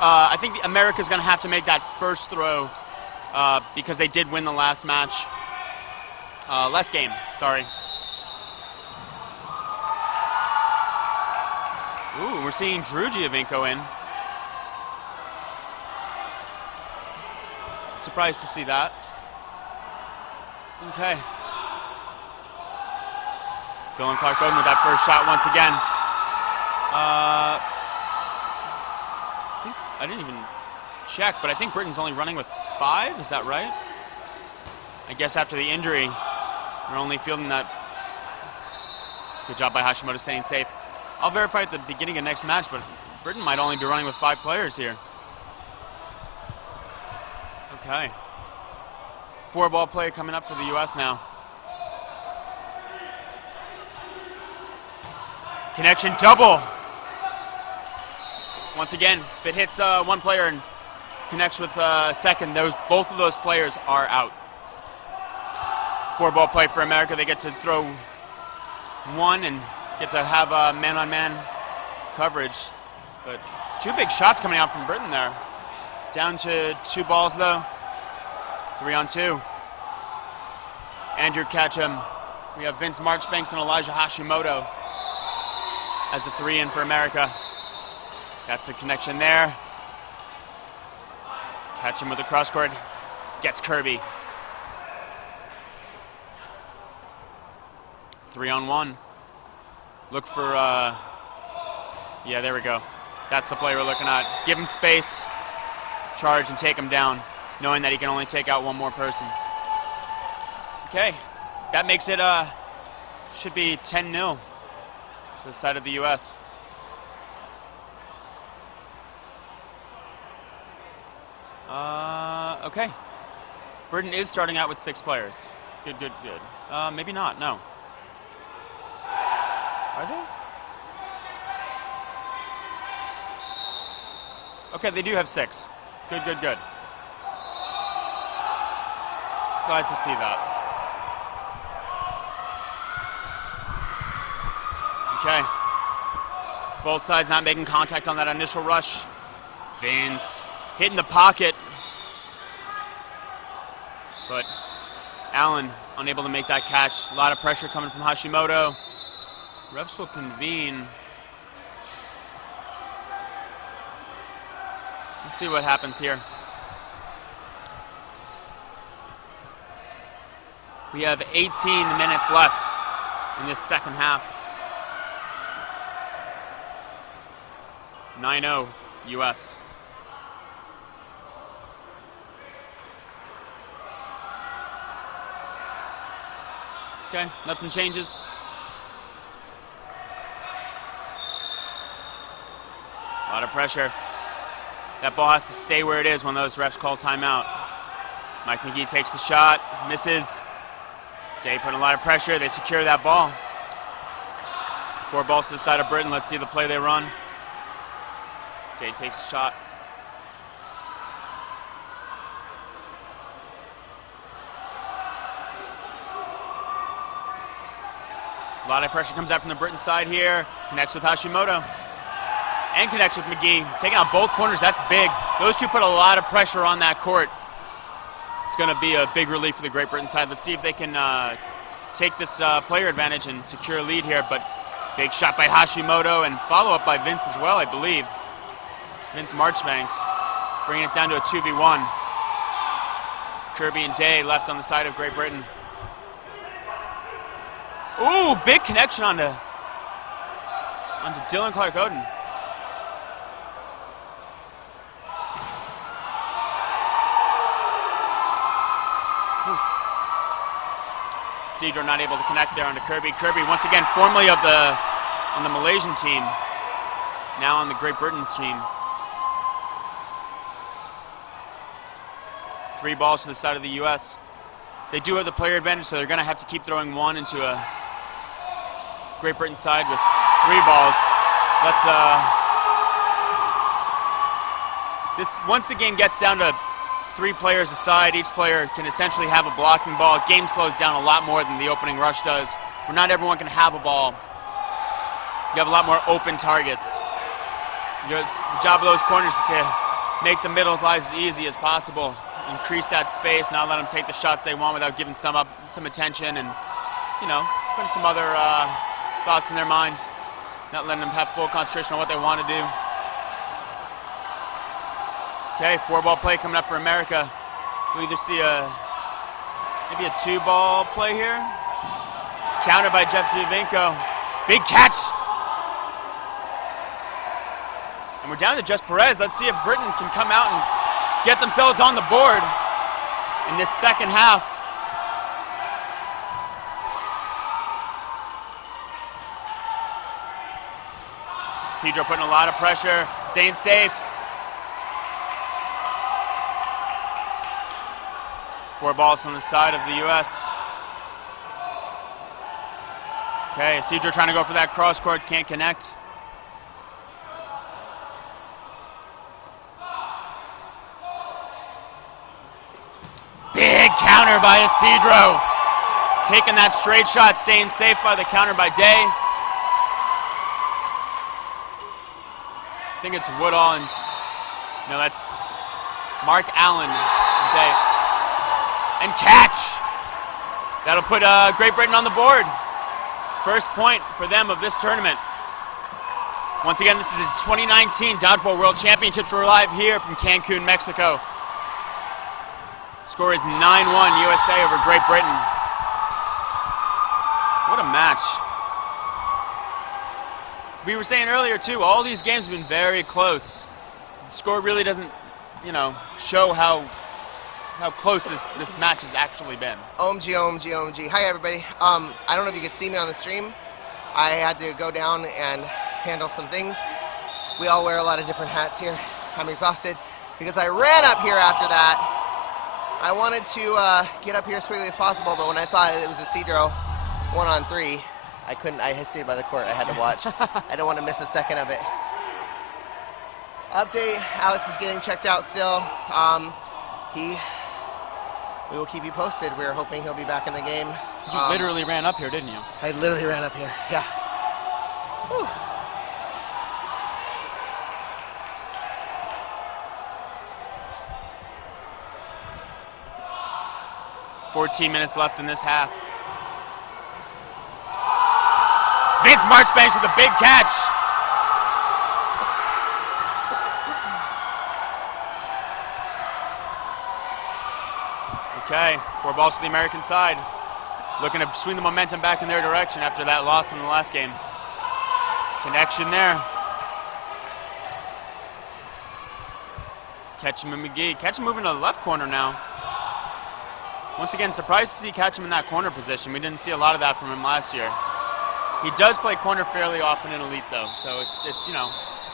I think America's going to have to make that first throw because they did win the last match. Less game, sorry. Ooh, we're seeing Drew Giovinco in. Surprised to see that. Okay. Dylan Clark-Odin with that first shot once again. I didn't even check, but I think Britain's only running with 5. Is that right? I guess after the injury, we're only fielding that. Good job by Hashimoto staying safe. I'll verify at the beginning of next match, but Britain might only be running with 5 players here. Okay. 4-ball play coming up for the U.S. now. Connection double. Once again, if it hits one player and connects with second, both of those players are out. 4-ball play for America. They get to throw one and get to have man-on-man coverage. But 2 big shots coming out from Britain there. Down to 2 balls though. 3-on-2. Andrew Ketchum. We have Vince Marchbanks and Elijah Hashimoto as the 3 in for America. That's a connection there. Ketchum with the cross court. Gets Kirby. 3-on-1. Look for, yeah, there we go. That's the play we're looking at. Give him space, charge, and take him down, knowing that he can only take out one more person. Okay, that makes it, should be 10-0 to the side of the U.S. Okay. Britain is starting out with 6 players. Good. Maybe not, no. Are they? Okay, they do have 6. Good. Glad to see that. Okay. Both sides not making contact on that initial rush. Vince hitting the pocket. But Allen unable to make that catch. A lot of pressure coming from Hashimoto. Refs will convene. Let's see what happens here. We have 18 minutes left in this second half. 9-0 U.S. Okay, nothing changes. A lot of pressure. That ball has to stay where it is when those refs call timeout. Mike McGee takes the shot, misses. Day put a lot of pressure, they secure that ball. 4 balls to the side of Britain, let's see the play they run. Day takes the shot. A lot of pressure comes out from the Britain side here. Connects with Hashimoto. And connects with McGee. Taking out both corners, that's big. Those two put a lot of pressure on that court. It's going to be a big relief for the Great Britain side. Let's see if they can take this player advantage and secure a lead here. But big shot by Hashimoto and follow-up by Vince as well, I believe. Vince Marchbanks bringing it down to a 2v1. Kirby and Day left on the side of Great Britain. Ooh, big connection onto Dylan Clark-Odin. Cedro not able to connect there onto Kirby. Kirby, once again, formerly on the Malaysian team, now on the Great Britain's team. 3 balls to the side of the U.S. They do have the player advantage, so they're going to have to keep throwing 1 into a Great Britain side with 3 balls. Once the game gets down to 3 players aside, each player can essentially have a blocking ball. Game slows down a lot more than the opening rush does, where not everyone can have a ball. You have a lot more open targets. The job of those corners is to make the middles lie as easy as possible. increase that space, not let them take the shots they want without giving some attention and, putting some other thoughts in their mind, not letting them have full concentration on what they want to do. Okay, 4-ball play coming up for America. We either see maybe a 2-ball play here. Counter by Jeff Giovinco. Big catch. And we're down to just Perez. Let's see if Britain can come out and get themselves on the board in this second half. Cedro putting a lot of pressure, staying safe. 4 balls on the side of the U.S. Okay, Cedro trying to go for that cross court, can't connect. Big counter by Isidro. Taking that straight shot, staying safe by the counter by Day. I think it's Woodall and, no, that's Mark Allen and Day. And catch. That'll put Great Britain on the board. First point for them of this tournament. Once again, this is the 2019 Dodgeball World Championships. We're live here from Cancun, Mexico. Score is 9-1 USA over Great Britain. What a match. We were saying earlier too, all these games have been very close. The score really doesn't, show how close this match has actually been. OMG, OMG, OMG. Hi, everybody. I don't know if you can see me on the stream. I had to go down and handle some things. We all wear a lot of different hats here. I'm exhausted because I ran up here after that. I wanted to get up here as quickly as possible, but when I saw it was a Cedro 1-on-3, I couldn't. I stayed by the court. I had to watch. I didn't want to miss a second of it. Update, Alex is getting checked out still. We will keep you posted. We're hoping he'll be back in the game. You literally ran up here, didn't you? I literally ran up here, yeah. Whew. $14 minutes left in this half. Vince Marchbanks with a big catch. Okay, 4 balls to the American side. Looking to swing the momentum back in their direction after that loss in the last game. Connection there. Ketchum and McGee. Ketchum moving to the left corner now. Once again, surprised to see Ketchum in that corner position. We didn't see a lot of that from him last year. He does play corner fairly often in Elite though, so it's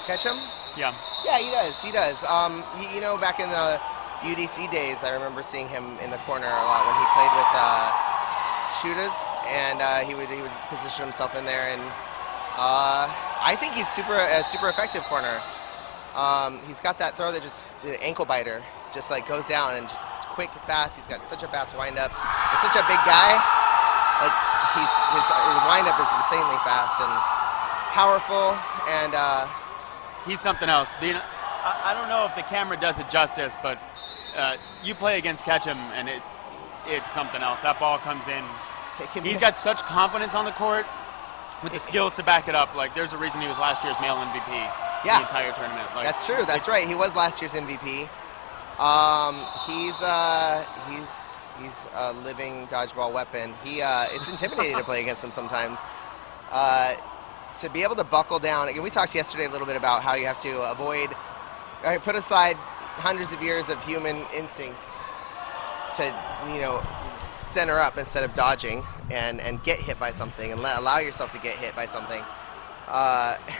Ketchum? Yeah. Yeah, he does. Back in the UDC days, I remember seeing him in the corner a lot when he played with shooters, and he would position himself in there, and I think he's super effective corner. He's got that throw that just the ankle biter, just like goes down and just quick, fast. He's got such a fast windup. He's such a big guy. Like his windup is insanely fast and powerful, and he's something else. I don't know if the camera does it justice, but you play against Ketchum and it's something else. That ball comes in. He's got such confidence on the court with the skills to back it up. Like, there's a reason he was last year's male MVP the entire tournament. Like, that's true. That's right. He was last year's MVP. He's a living dodgeball weapon. It's intimidating to play against him sometimes. To be able to buckle down. Again, we talked yesterday a little bit about how you have to put aside hundreds of years of human instincts to, center up instead of dodging and get hit by something and allow yourself to get hit by something.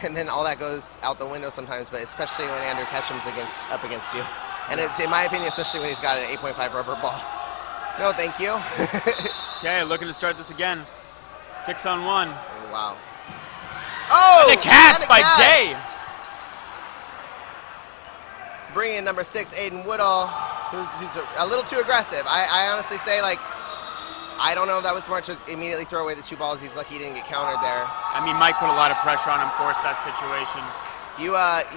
And then all that goes out the window sometimes, but especially when Andrew Ketchum's up against you. And in my opinion, especially when he's got an 8.5 rubber ball. No, thank you. Okay, looking to start this again. 6-on-1. Oh, wow. Oh! And the catch by Day. Bringing in number 6, Aiden Woodall, who's a little too aggressive. I honestly say, I don't know if that was smart to immediately throw away the 2 balls. He's lucky he didn't get countered there. I mean, Mike put a lot of pressure on him, forced that situation. You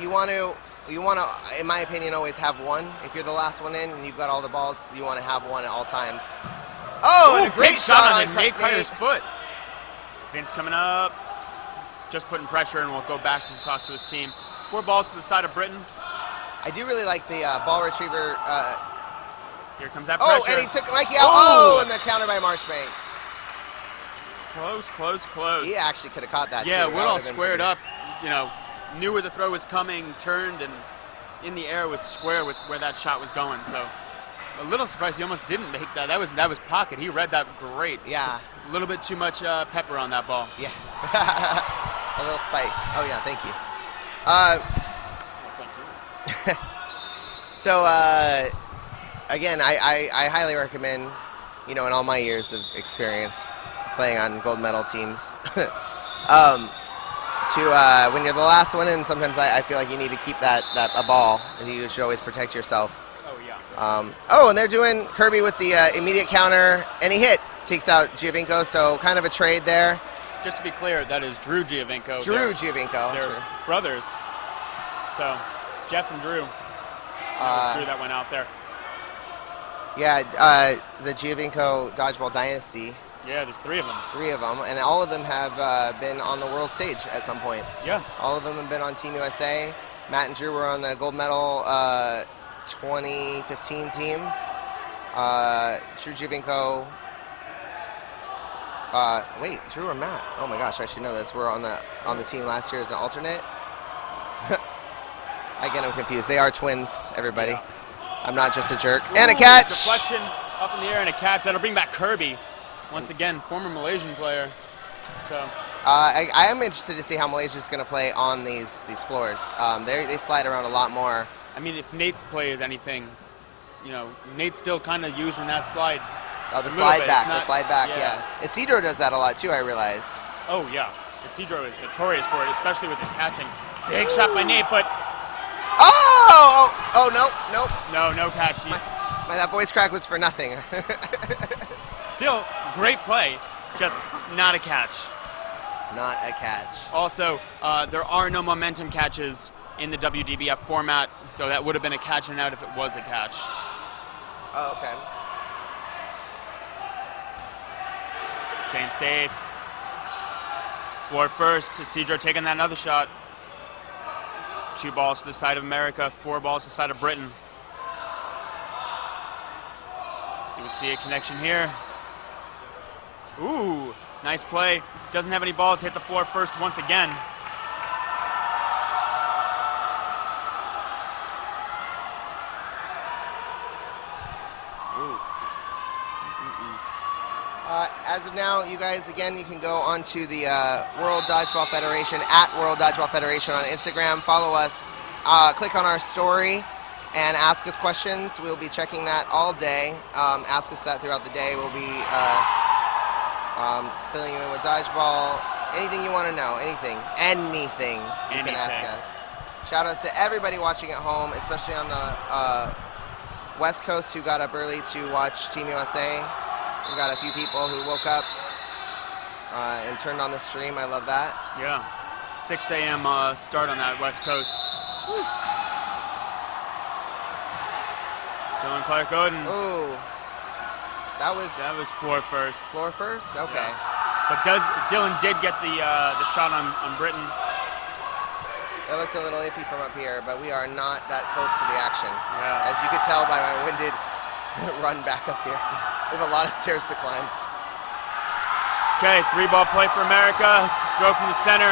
want to you want to, in my opinion, always have one. If you're the last one in and you've got all the balls, you want to have one at all times. Oh, Ooh, and a great big shot on Nate Cutter's foot. Vince coming up, just putting pressure, and we'll go back and talk to his team. 4 balls to the side of Britain. I do really like the ball retriever. Here comes that pressure. Oh, and he took Mikey out. Oh, and the counter by Marchbanks. Close. He actually could have caught that, yeah, too. Woodall squared up, knew where the throw was coming, turned, and in the air was square with where that shot was going. So a little surprised he almost didn't make that. That was pocket. He read that great. Yeah. Just a little bit too much pepper on that ball. Yeah. A little spice. Oh, yeah, thank you. So, again, I highly recommend, in all my years of experience playing on gold medal teams, when you're the last one in, sometimes I feel like you need to keep that a ball, and you should always protect yourself. Oh, yeah. And they're doing Kirby with the immediate counter, and he takes out Giovinco, so kind of a trade there. Just to be clear, that is Drew Giovinco. Giovinco. They're sure. brothers. So, Jeff and Drew. That was Drew that went out there. Yeah, the Giovinco Dodgeball Dynasty. Yeah, there's 3 of them. 3 of them, and all of them have been on the world stage at some point. Yeah. All of them have been on Team USA. Matt and Drew were on the gold medal 2015 team. Drew Giovinco. Wait, Drew or Matt? Oh my gosh, I should know this. We're on the team last year as an alternate. I get them confused. They are twins, everybody. Yeah. I'm not just a jerk. Ooh, and a catch! Deflection up in the air and a catch. That'll bring back Kirby. Once again, former Malaysian player. So. I am interested to see how Malaysia's going to play on these floors. They slide around a lot more. I mean, if Nate's play is anything, Nate's still kind of using that slide. Oh, the slide back, Yeah. yeah. Isidro does that a lot too, I realized. Oh, yeah. Isidro is notorious for it, especially with his catching. Big shot by Nate, but... Oh, no. No catch. That voice crack was for nothing. Still, great play, just not a catch. Not a catch. Also, there are no momentum catches in the WDBF format, so that would have been a catch and out if it was a catch. Oh, okay. Staying safe. Floor first. Isidro taking that another shot. 2 balls to the side of America, 4 balls to the side of Britain. Do we see a connection here? Ooh, nice play. Doesn't have any balls, hit the floor first once again. As of now, you guys, again, you can go onto the World Dodgeball Federation, at World Dodgeball Federation on Instagram. Follow us, click on our story, and ask us questions. We'll be checking that all day. Ask us that throughout the day. We'll be filling you in with Dodgeball. Anything you want to know, anything you can ask us. Shout outs to everybody watching at home, especially on the West Coast who got up early to watch Team USA. We've got a few people who woke up and turned on the stream. I love that. Yeah, 6 a.m. Start on that West Coast. Woo. Dylan Clark Oden. Ooh, that was floor first. Floor first, okay. Yeah. But Dylan did get the shot on Britain. It looked a little iffy from up here, but we are not that close to the action. Yeah. As you could tell by my winded run back up here. We have a lot of stairs to climb. Okay, 3-ball play for America. Throw from the center.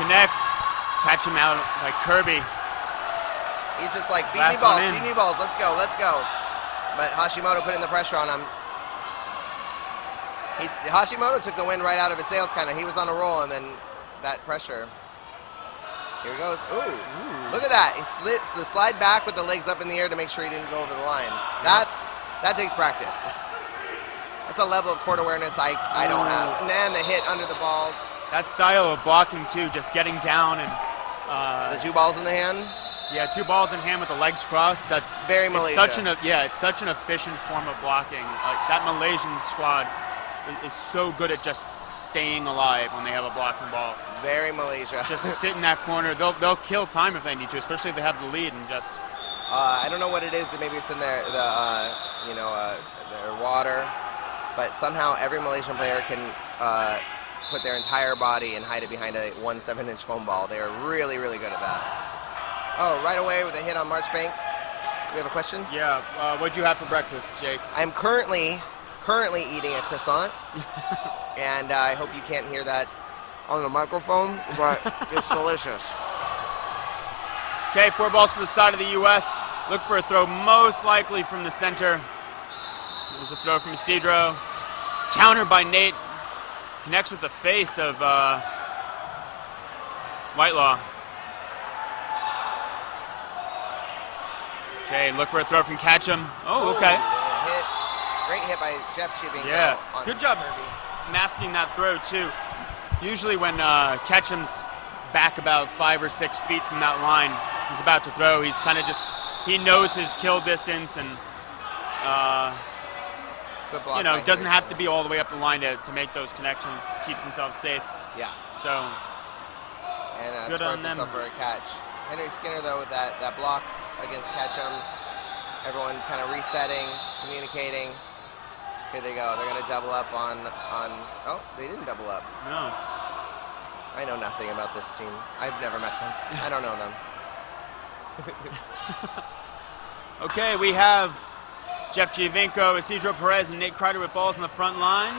Connects. Catch him out by Kirby. He's just like, feed me balls, let's go. But Hashimoto put in the pressure on him. Hashimoto took the wind right out of his sails, kind of. He was on a roll, and then that pressure. Here he goes. Ooh. Look at that. He slits the slide back with the legs up in the air to make sure he didn't go over the line. That takes practice. That's a level of court awareness I don't have. And then the hit under the balls. That style of blocking too, just getting down and the 2 balls in the hand. Yeah, 2 balls in hand with the legs crossed. That's very Malaysia. It's such an efficient form of blocking. Like that Malaysian squad is so good at just staying alive when they have a blocking ball. Very Malaysia. Just sit in that corner. They'll kill time if they need to, especially if they have the lead and just. I don't know what it is. Maybe it's in their water, but somehow every Malaysian player can put their entire body and hide it behind a 1 7-inch foam ball. They are really, really good at that. Oh, right away with a hit on Marchbanks. Do we have a question? Yeah. What'd you have for breakfast, Jake? I'm currently eating a croissant, and I hope you can't hear that on the microphone, but it's delicious. Okay, 4 balls to the side of the U.S. Look for a throw, most likely from the center. There's a throw from Isidro. Countered by Nate. Connects with the face of Whitelaw. Okay, look for a throw from Catchum. Oh, okay. Great hit by Jeff Chibing. Yeah, good job masking that throw, too. Usually when Ketchum's back about 5 or 6 feet from that line, he's about to throw. He's kind of just, he knows his kill distance and, doesn't have to be all the way up the line to make those connections. Keeps himself safe. Yeah. So, and good on them. Himself for a catch. Henry Skinner, though, with that block against Ketchum. Everyone kind of resetting, communicating. Here they go. They're going to double up on. Oh, they didn't double up. No. I know nothing about this team. I've never met them. I don't know them. Okay, we have Jeff Giovinco, Isidro Perez, and Nate Kreider with balls on the front line.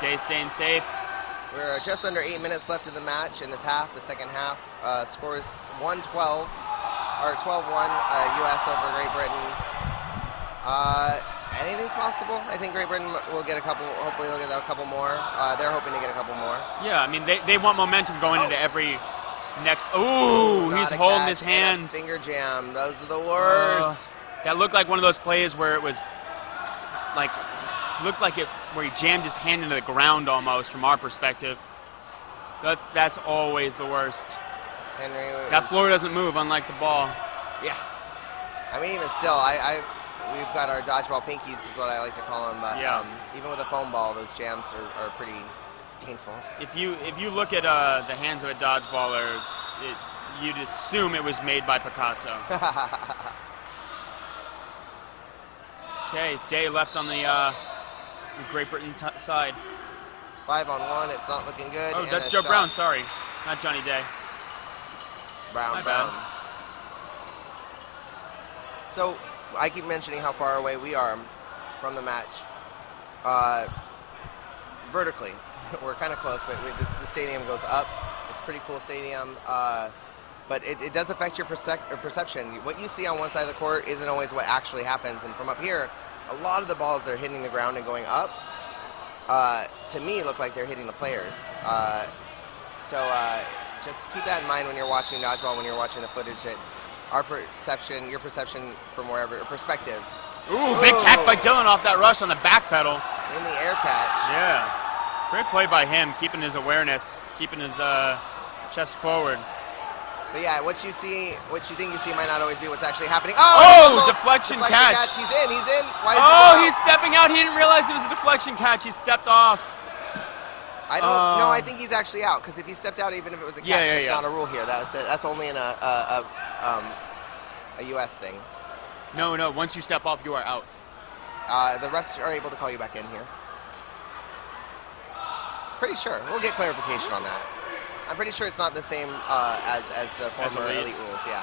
Day staying safe. We're just under 8 minutes left in the match in this half, the second half. Score is 1-12, or 12-1, U.S. over Great Britain. Anything's possible. I think Great Britain will get a couple, hopefully they'll get a couple more. They're hoping to get a couple more. Yeah, I mean, they want momentum going into every next. Ooh, he's holding his hand. Finger jam. Those are the worst. That looked like one of those plays where it was like, where he jammed his hand into the ground almost from our perspective. That's always the worst. That floor doesn't move, unlike the ball. Yeah. I mean, even still, we've got our dodgeball pinkies, is what I like to call them. But yeah. Even with a foam ball, those jams are pretty painful. If you look at the hands of a dodgeballer, you'd assume it was made by Picasso. Okay, Day left on the Great Britain side. 5-on-1, it's not looking good. Oh, that's Joe Brown, sorry. Not Johnny Day. Brown. So, I keep mentioning how far away we are from the match. Vertically, we're kind of close, but the stadium goes up. It's a pretty cool stadium, but it does affect your perception. What you see on one side of the court isn't always what actually happens, and from up here, a lot of the balls that are hitting the ground and going up, to me, look like they're hitting the players. Just keep that in mind when you're watching dodgeball, when you're watching the footage, that our perception, your perception from wherever, perspective. Ooh, big catch by Dylan off that rush on the back pedal. In the air catch. Yeah, great play by him, keeping his awareness, keeping his chest forward. But yeah, what you think you see might not always be what's actually happening. Deflection catch. He's in. Why is he's stepping out. He didn't realize it was a deflection catch. He stepped off. I don't know. I think he's actually out, because if he stepped out, even if it was a catch, it's not a rule here. That's only in a U.S. thing. No. Once you step off, you are out. The refs are able to call you back in here. Pretty sure. We'll get clarification on that. I'm pretty sure it's not the same as the former elite rules. Yeah.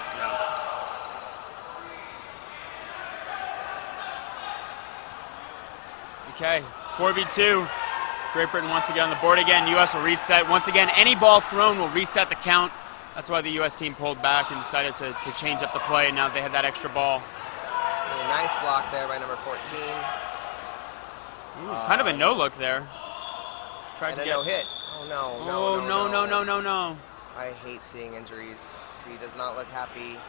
Okay, 4v2. Great Britain wants to get on the board again. U.S. will reset. Once again, any ball thrown will reset the count. That's why the U.S. team pulled back and decided to change up the play. Now they have that extra ball. Nice block there by number 14. Ooh, kind of a no-look there. Tried to get no hit. Oh, no. I hate seeing injuries. He does not look happy.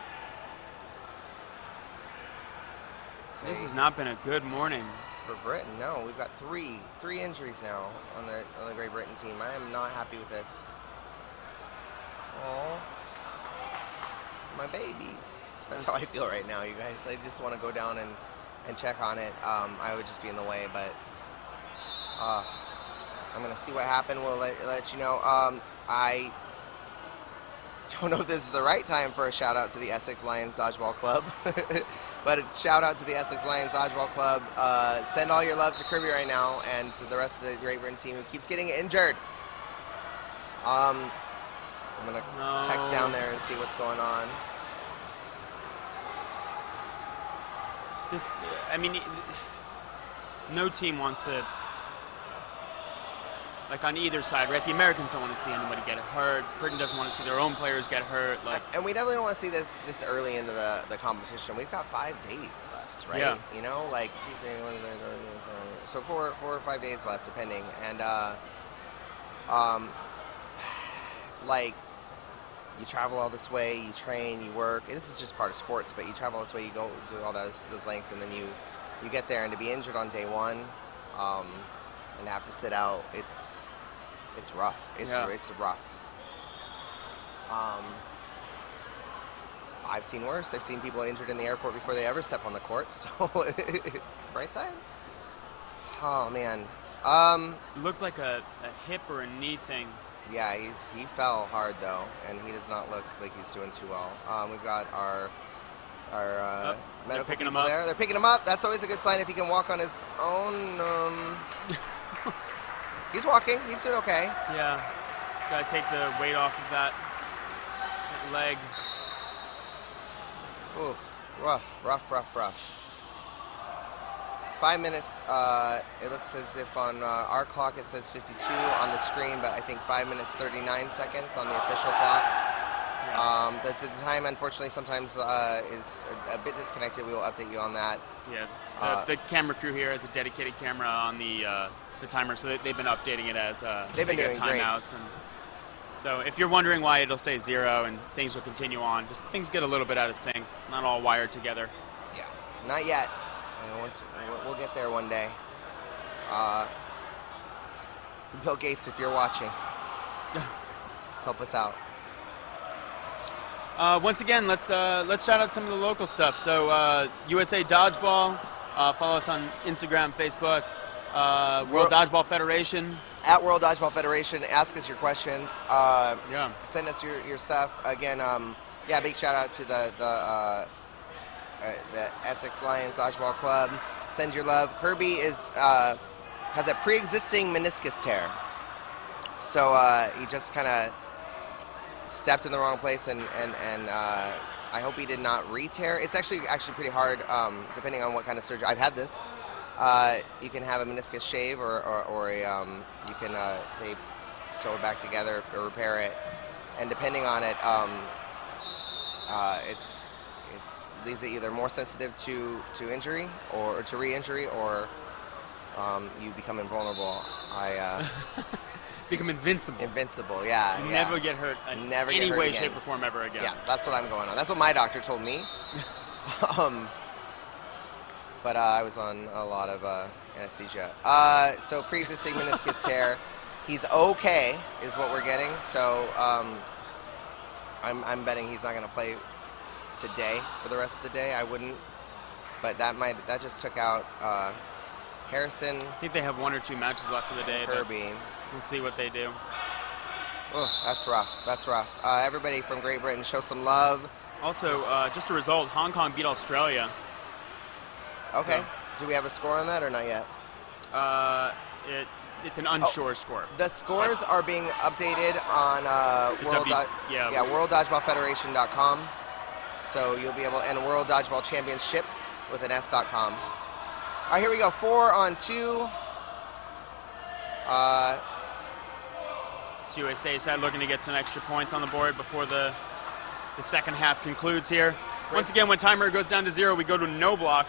This has not been a good morning. For Britain, no. We've got three injuries now on the Great Britain team. I am not happy with this. Oh, my babies. That's how I feel right now, you guys. I just want to go down and check on it. I would just be in the way, but I'm gonna see what happened. We'll let you know. I don't know if this is the right time for a shout out to the Essex Lions Dodgeball Club, but a shout out to the Essex Lions Dodgeball Club. Send all your love to Kirby right now and to the rest of the Great Britain team who keeps getting injured. I'm gonna text down there and see what's going on. I mean, no team wants to, like on either side, right? The Americans don't want to see anybody get hurt. Britain doesn't want to see their own players get hurt. Like, and we definitely don't want to see this early into the competition. We've got 5 days left, right? Yeah. You know, like Tuesday, Wednesday, Thursday, so 4 or 5 days left, depending. And like you travel all this way, you train, you work. And this is just part of sports, but you travel all this way, you go do all those lengths, and then you get there, and to be injured on day one, and have to sit out, it's rough. It's rough. I've seen worse. I've seen people injured in the airport before they ever step on the court. So, right side? Oh man. it looked like a hip or a knee thing. Yeah, he fell hard though, and he does not look like he's doing too well. We've got our medical people there. They're picking him up. That's always a good sign if he can walk on his own. He's walking. He's doing okay. Yeah, gotta take the weight off of that leg. Ooh, rough. 5 minutes, it looks as if on our clock it says 52 on the screen, but I think 5 minutes 39 seconds on the official clock. Yeah. The time, unfortunately, sometimes is a bit disconnected. We will update you on that. Yeah, the camera crew here has a dedicated camera on the timer, so they've been updating it as they've been doing timeouts. And so if you're wondering why it'll say 0 and things will continue on, just things get a little bit out of sync, not all wired together. Yeah, not yet. We'll get there one day. Bill Gates, if you're watching, help us out. Once again, let's shout out some of the local stuff. So USA Dodgeball, follow us on Instagram, Facebook, World Dodgeball Federation. At World Dodgeball Federation, ask us your questions. Yeah. Send us your stuff. Again, big shout out to the Essex Lions Dodgeball Club. Send your love. Kirby has a pre-existing meniscus tear, so he just kind of stepped in the wrong place, and I hope he did not re-tear. It's actually pretty hard, depending on what kind of surgery. I've had this. You can have a meniscus shave, or you can they sew it back together or repair it, and depending on it, it's leaves it either more sensitive to injury or to re-injury, or you become invulnerable. Become invincible. Invincible, yeah. You never get hurt in any way, shape, or form ever again. Yeah, that's what I'm going on. That's what my doctor told me. But I was on a lot of anesthesia. So pre-existing meniscus tear. He's okay, is what we're getting. So I'm betting he's not going to play today for the rest of the day. I wouldn't, but that just took out Harrison. I think they have 1 or 2 matches left for the day. Kirby. We'll see what they do. Oh, that's rough. Everybody from Great Britain, show some love. Also, just a result: Hong Kong beat Australia. Okay. So, do we have a score on that or not yet? It's an unsure score. The scores are being updated on worlddodgeballfederation.com. So you'll be able, and World Dodgeball Championships with an S.com. All right, here we go. 4 on 2. It's USA side looking to get some extra points on the board before the second half concludes here. Once again, when timer goes down to 0, we go to no block.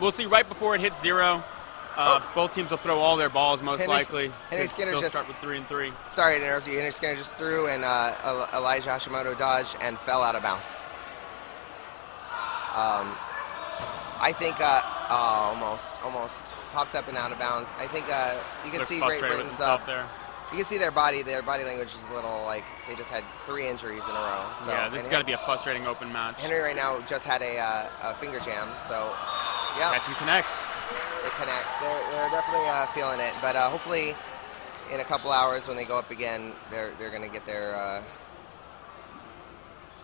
We'll see right before it hits 0. Both teams will throw all their balls, most likely. Henry Skinner they'll just start with 3 and 3. Sorry to interrupt you. Henry Skinner just threw, and Elijah Hashimoto dodged and fell out of bounds. I think almost popped up and out of bounds. I think you can see Great Britain's there. You can see their body language is a little like they just had 3 injuries in a row. So, yeah, this has got to be a frustrating open match. Henry right now just had a finger jam, so Yeah. Catching connects. It connects. They're definitely feeling it, but hopefully in a couple hours when they go up again, they're gonna get their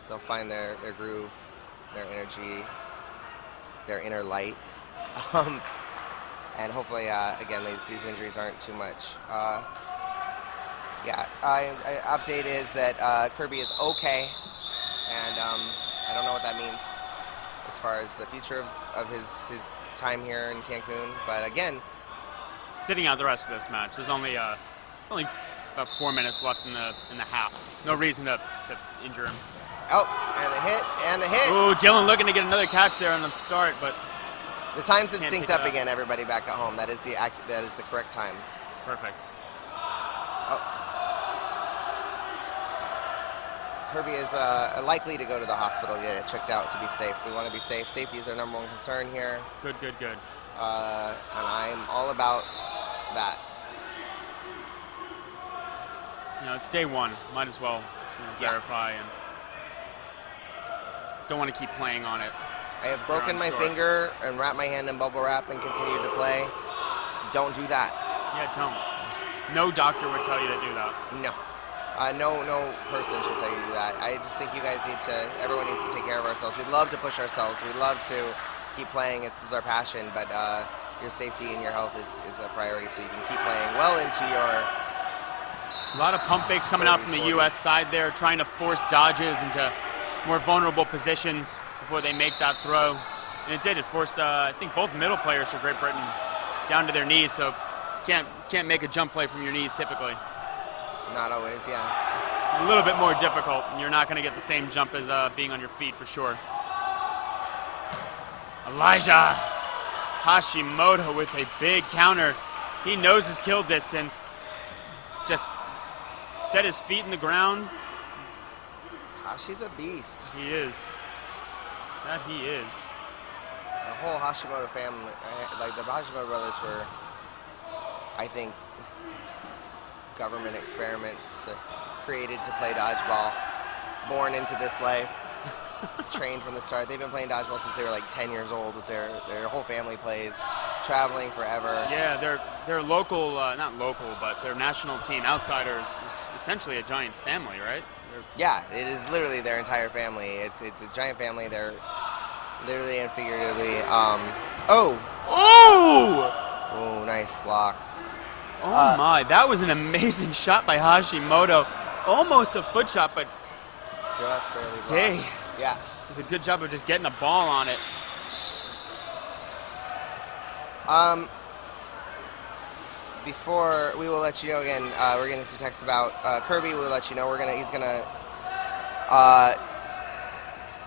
they'll find their groove, their energy, their inner light, and hopefully again these injuries aren't too much. Yeah, update is that Kirby is okay, and I don't know what that means as far as the future of his time here in Cancun. But again, Sitting out the rest of this match. There's only it's only about 4 minutes left in the half. No reason to injure him. oh, and the hit. Ooh, Dylan looking to get another catch there on the start, but The times have Can't synced pick up it up. again. Everybody back at home. That is the correct time. perfect. Oh. Kirby is likely to go to the hospital, get it checked out to be safe. We want to be safe. Safety is our number one concern here, Good. and I'm all about that. You know, it's day one. Might as well Yeah. verify and don't want to keep playing on it. I have broken my unsure. finger and wrapped my hand in bubble wrap and continued to play. Don't do that. Yeah, don't. No doctor would tell you to do that. No. No person should tell you to do that. I just think you guys everyone needs to take care of ourselves. We'd love to push ourselves. We'd love to keep playing. This is our passion, but your safety and your health is a priority so you can keep playing well into your... A lot of pump fakes coming out from the U.S. side there, trying to force dodges into more vulnerable positions before they make that throw. And it did. It forced, I think, both middle players for Great Britain down to their knees, so can't make a jump play from your knees typically. Not always, yeah. It's a little bit more difficult, and you're not going to get the same jump as being on your feet for sure. Elijah Hashimoto with a big counter. He knows his kill distance. Just set his feet in the ground. Hashi's a beast. He is. That he is. The whole Hashimoto family, like the Hashimoto brothers were, I think, government experiments created to play dodgeball, born into this life, trained from the start. They've been playing dodgeball since they were like 10 years old with their whole family plays, traveling forever. Yeah, their local, not local, but their national team, Outsiders, is essentially a giant family, right? Yeah, it is literally their entire family. It's a giant family. They're literally and figuratively. Oh, nice block. Oh my, that was an amazing shot by Hashimoto. Almost a foot shot, but Just barely blocked. dang. Yeah. It's a good job of just getting a ball on it. Before we will let you know again, we're getting some texts about Kirby. We'll let you know he's gonna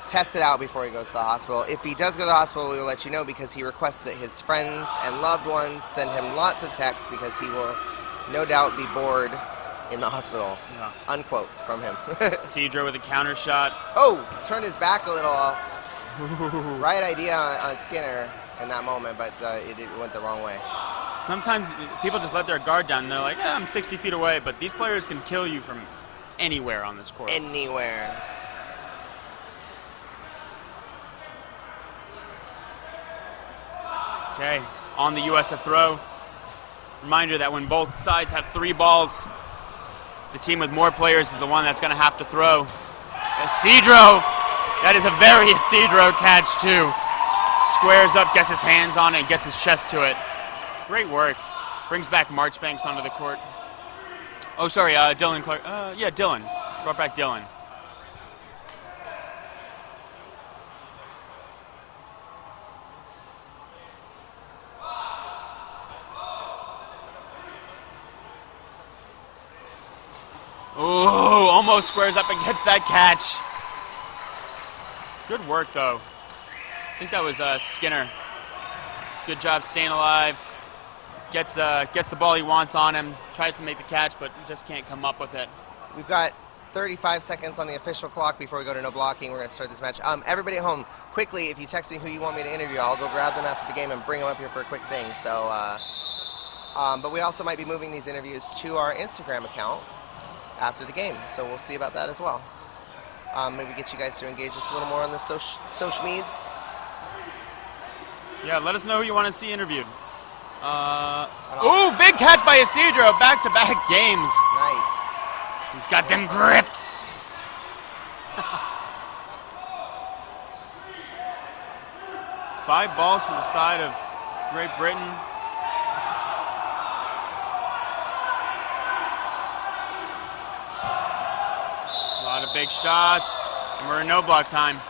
test it out before he goes to the hospital. If he does go to the hospital, we will let you know because he requests that his friends and loved ones send him lots of texts because he will no doubt be bored in the hospital. Yeah. Unquote from him. Cedro with a counter shot. Oh, turned his back a little. Right idea on Skinner in that moment, but it went the wrong way. Sometimes people just let their guard down and they're like, yeah, I'm 60 feet away, but these players can kill you from anywhere on this court. Anywhere. Okay, on the U.S. to throw. Reminder that when both sides have 3 balls, the team with more players is the one that's going to have to throw. Cedro, that is a very Cedro catch too. Squares up, gets his hands on it, and gets his chest to it. Great work. Brings back Marchbanks onto the court. Oh, sorry, Dylan Clark. Yeah, Dylan. Brought back Dylan. Oh, almost squares up and gets that catch. Good work, though. I think that was Skinner. Good job staying alive. Gets the ball he wants on him. Tries to make the catch, but just can't come up with it. We've got 35 seconds on the official clock before we go to no blocking. We're going to start this match. Everybody at home, quickly, if you text me who you want me to interview, I'll go grab them after the game and bring them up here for a quick thing. So, but we also might be moving these interviews to our Instagram account after the game. So we'll see about that as well. Maybe get you guys to engage us a little more on the social meds. Yeah, let us know who you want to see interviewed. Ooh, big catch by Isidro. Back-to-back games. Nice. He's got them grips. 5 balls from the side of Great Britain. A lot of big shots, and we're in no block time.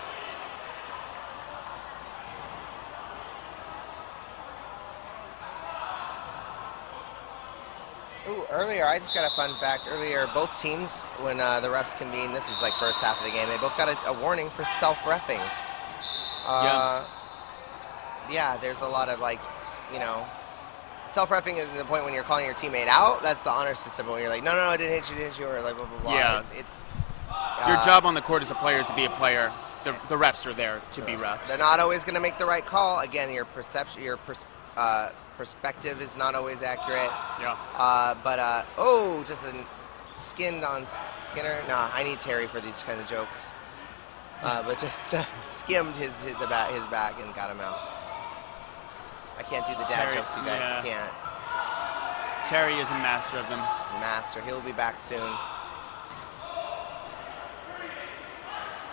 Ooh, earlier, I just got a fun fact. Earlier, both teams, when the refs convened, this is like first half of the game, they both got a warning for self-reffing. Yeah, there's a lot of like, you know, self-reffing is the point when you're calling your teammate out. That's the honor system when you're like, no, I didn't hit you, or like blah, blah, blah. Yeah. Your job on the court as a player is to be a player. The refs are there to be refs. They're not always going to make the right call. Again, your perception, perspective is not always accurate. Yeah. Oh, just a skinned on Skinner. Nah, I need Terry for these kind of jokes. But just skimmed his back and got him out. I can't do the dad jokes, you guys. Yeah. I can't. Terry is a master of them. Master. He'll be back soon.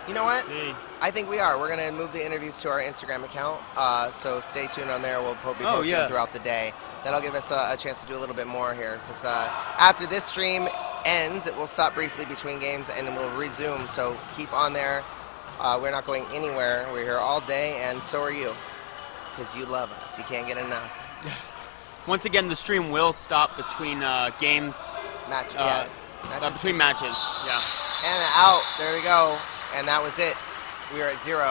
You know what? I think we are. We're going to move the interviews to our Instagram account. So stay tuned on there. We'll be posting them throughout the day. That'll give us a chance to do a little bit more here. Because after this stream ends, it will stop briefly between games and we'll resume. So keep on there. We're not going anywhere. We're here all day, and so are you. Because you love us. You can't get enough. Once again, the stream will stop between games. Between matches. Yeah. And out. There we go. And that was it. We are at 0.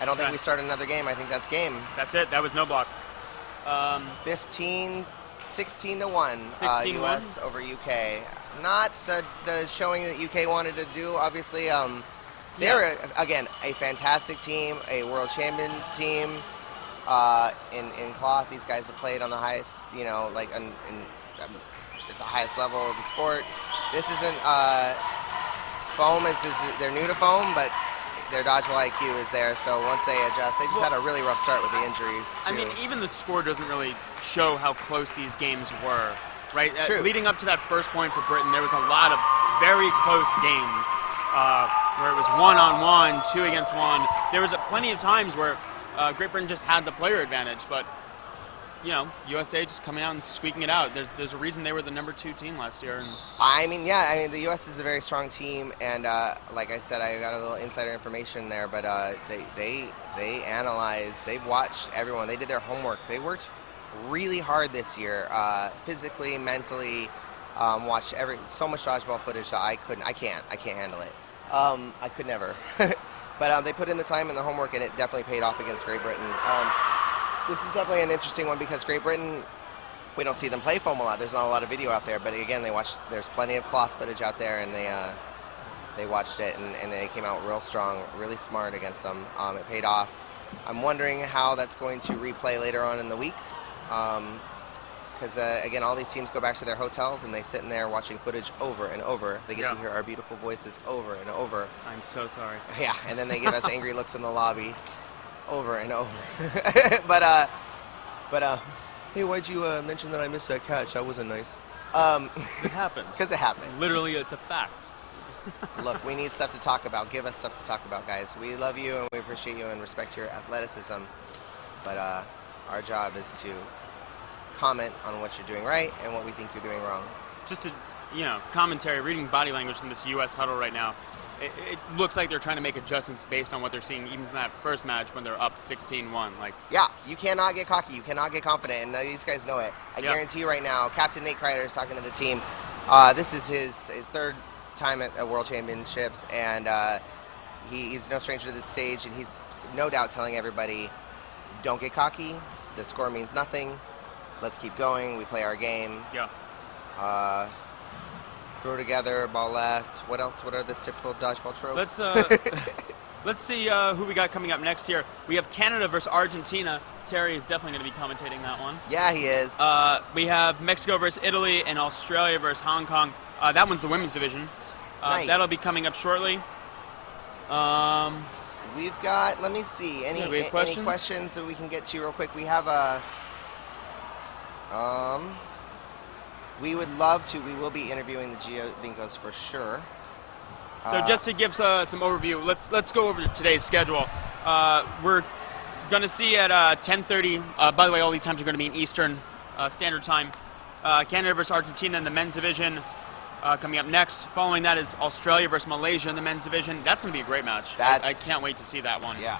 I don't think we start another game. I think that's game. That's it. That was no block. 16 to 1. 16-1? US over UK. Not the showing that UK wanted to do. Obviously, they're again a fantastic team, a world champion team. In cloth, these guys have played on the highest, you know, like at the highest level of the sport. This isn't foam. They're new to foam, but their dodgeball IQ is there. So once they adjust, they just had a really rough start with the injuries, too. I mean, even the score doesn't really show how close these games were, right? Leading up to that first point for Britain, there was a lot of very close games where it was 1-on-1, 2 against 1. There was plenty of times where Great Britain just had the player advantage, but you know, USA just coming out and squeaking it out. There's a reason they were the number 2 team last year. And I mean, the US is a very strong team, and like I said, I got a little insider information there, but they analyzed, they've watched everyone, they did their homework, they worked really hard this year, physically, mentally, watched so much dodgeball footage that I can't handle it. I could never. But they put in the time and the homework, and it definitely paid off against Great Britain. This is definitely an interesting one because Great Britain, we don't see them play foam a lot. There's not a lot of video out there, but again, there's plenty of cloth footage out there, and they watched it, and they came out real strong, really smart against them. It paid off. I'm wondering how that's going to replay later on in the week. Because, again, all these teams go back to their hotels and they sit in there watching footage over and over. They get to hear our beautiful voices over and over. I'm so sorry. Yeah, and then they give us angry looks in the lobby over and over. but hey, why'd you mention that I missed that catch? That wasn't nice. It happened. Because it happened. Literally, it's a fact. Look, we need stuff to talk about. Give us stuff to talk about, guys. We love you and we appreciate you and respect your athleticism. But our job is to comment on what you're doing right and what we think you're doing wrong. Just to, commentary, reading body language in this U.S. huddle right now, it looks like they're trying to make adjustments based on what they're seeing even from that first match when they're up 16-1. Yeah, you cannot get cocky. You cannot get confident, and these guys know it. I guarantee you right now, Captain Nate Kreider is talking to the team. This is his third time at World Championships, and he's no stranger to this stage, and he's no doubt telling everybody, don't get cocky. The score means nothing. Let's keep going. We play our game. Yeah. Throw together, ball left. What else? What are the typical dodgeball tropes? Let's see who we got coming up next here. We have Canada versus Argentina. Terry is definitely going to be commentating that one. Yeah, he is. We have Mexico versus Italy and Australia versus Hong Kong. That one's the women's division. Nice. That'll be coming up shortly. We've got, let me see, any questions that we can get to real quick? We have a, we would love to, we will be interviewing the Geo Vincos for sure. So just to give some overview, let's go over today's schedule. We're going to see at 10:30, by the way, all these times are going to be in Eastern Standard Time, Canada versus Argentina in the men's division. Coming up next. Following that is Australia versus Malaysia in the men's division. That's going to be a great match. I can't wait to see that one. Yeah.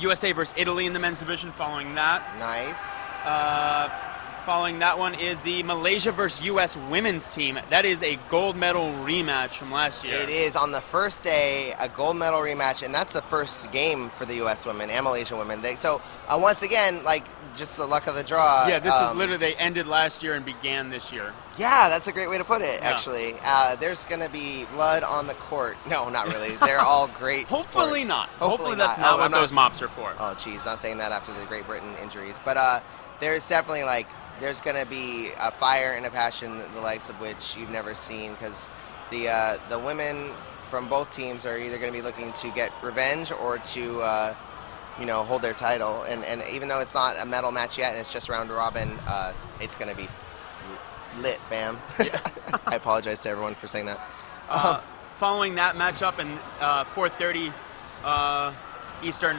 USA versus Italy in the men's division following that. Nice. Following that one is the Malaysia versus U.S. women's team. That is a gold medal rematch from last year. It is on the first day, a gold medal rematch, and that's the first game for the U.S. women and Malaysian women. So once again, like, just the luck of the draw. Yeah, this is literally, they ended last year and began this year. Yeah, that's a great way to put it, Yeah. actually. There's going to be blood on the court. No, not really. They're all great Hopefully sports. not. Hopefully that's not. not I'm what those mops are for. Oh, geez, not saying that after the Great Britain injuries. But there's definitely, like, there's going to be a fire and a passion, the likes of which you've never seen, because the women from both teams are either going to be looking to get revenge or to, hold their title. And even though it's not a medal match yet and it's just round robin, it's going to be lit, fam. Yeah. I apologize to everyone for saying that. Following that matchup in 4:30 Eastern,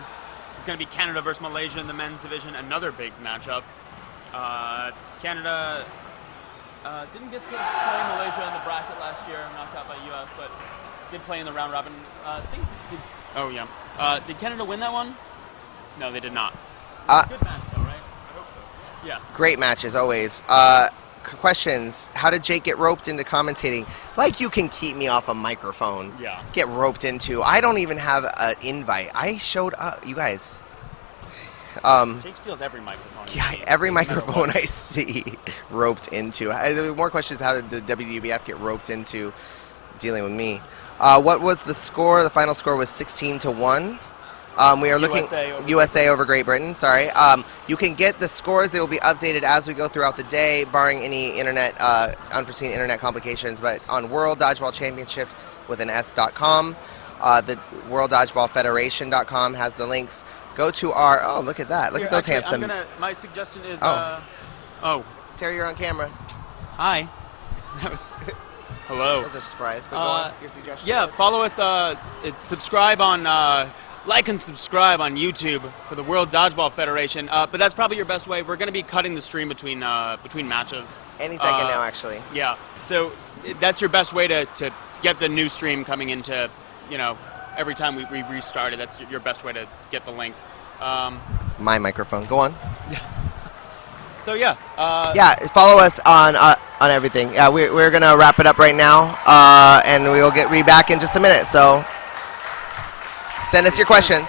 it's going to be Canada versus Malaysia in the men's division. Another big matchup. Canada didn't get to play Malaysia in the bracket last year, knocked out by U.S., but did play in the round robin. Did Canada win that one? No, they did not. Good match though, right? I hope so. Yes. Great matches, always. Questions. How did Jake get roped into commentating? Like, you can keep me off a microphone. Yeah. Get roped into. I don't even have an invite. I showed up. You guys. Jake steals every microphone. Yeah, every microphone I see roped into. The more questions, how did the WWBF get roped into dealing with me? What was the score? The final score was 16-1. We are looking USA over Great Britain. Sorry. You can get the scores. They will be updated as we go throughout the day, barring any unforeseen internet complications. But on World Dodgeball Championships with an S.com, the World Dodgeball Federation.com has the links. Go to our. Oh, look at that! Look at those handsome. My suggestion is. Terry, you're on camera. Hi. That was. Hello. That was a surprise. But go on. Your suggestion. Yeah, follow us. Subscribe on. Like and subscribe on YouTube for the World Dodgeball Federation. But that's probably your best way. We're going to be cutting the stream between matches. Any second now, actually. Yeah. So that's your best way to get the new stream coming into, every time we restart it. That's your best way to get the link. My microphone. Go on. Yeah. So yeah. Follow us on everything. Yeah, we're gonna wrap it up right now, and we'll be back in just a minute. So send us your questions.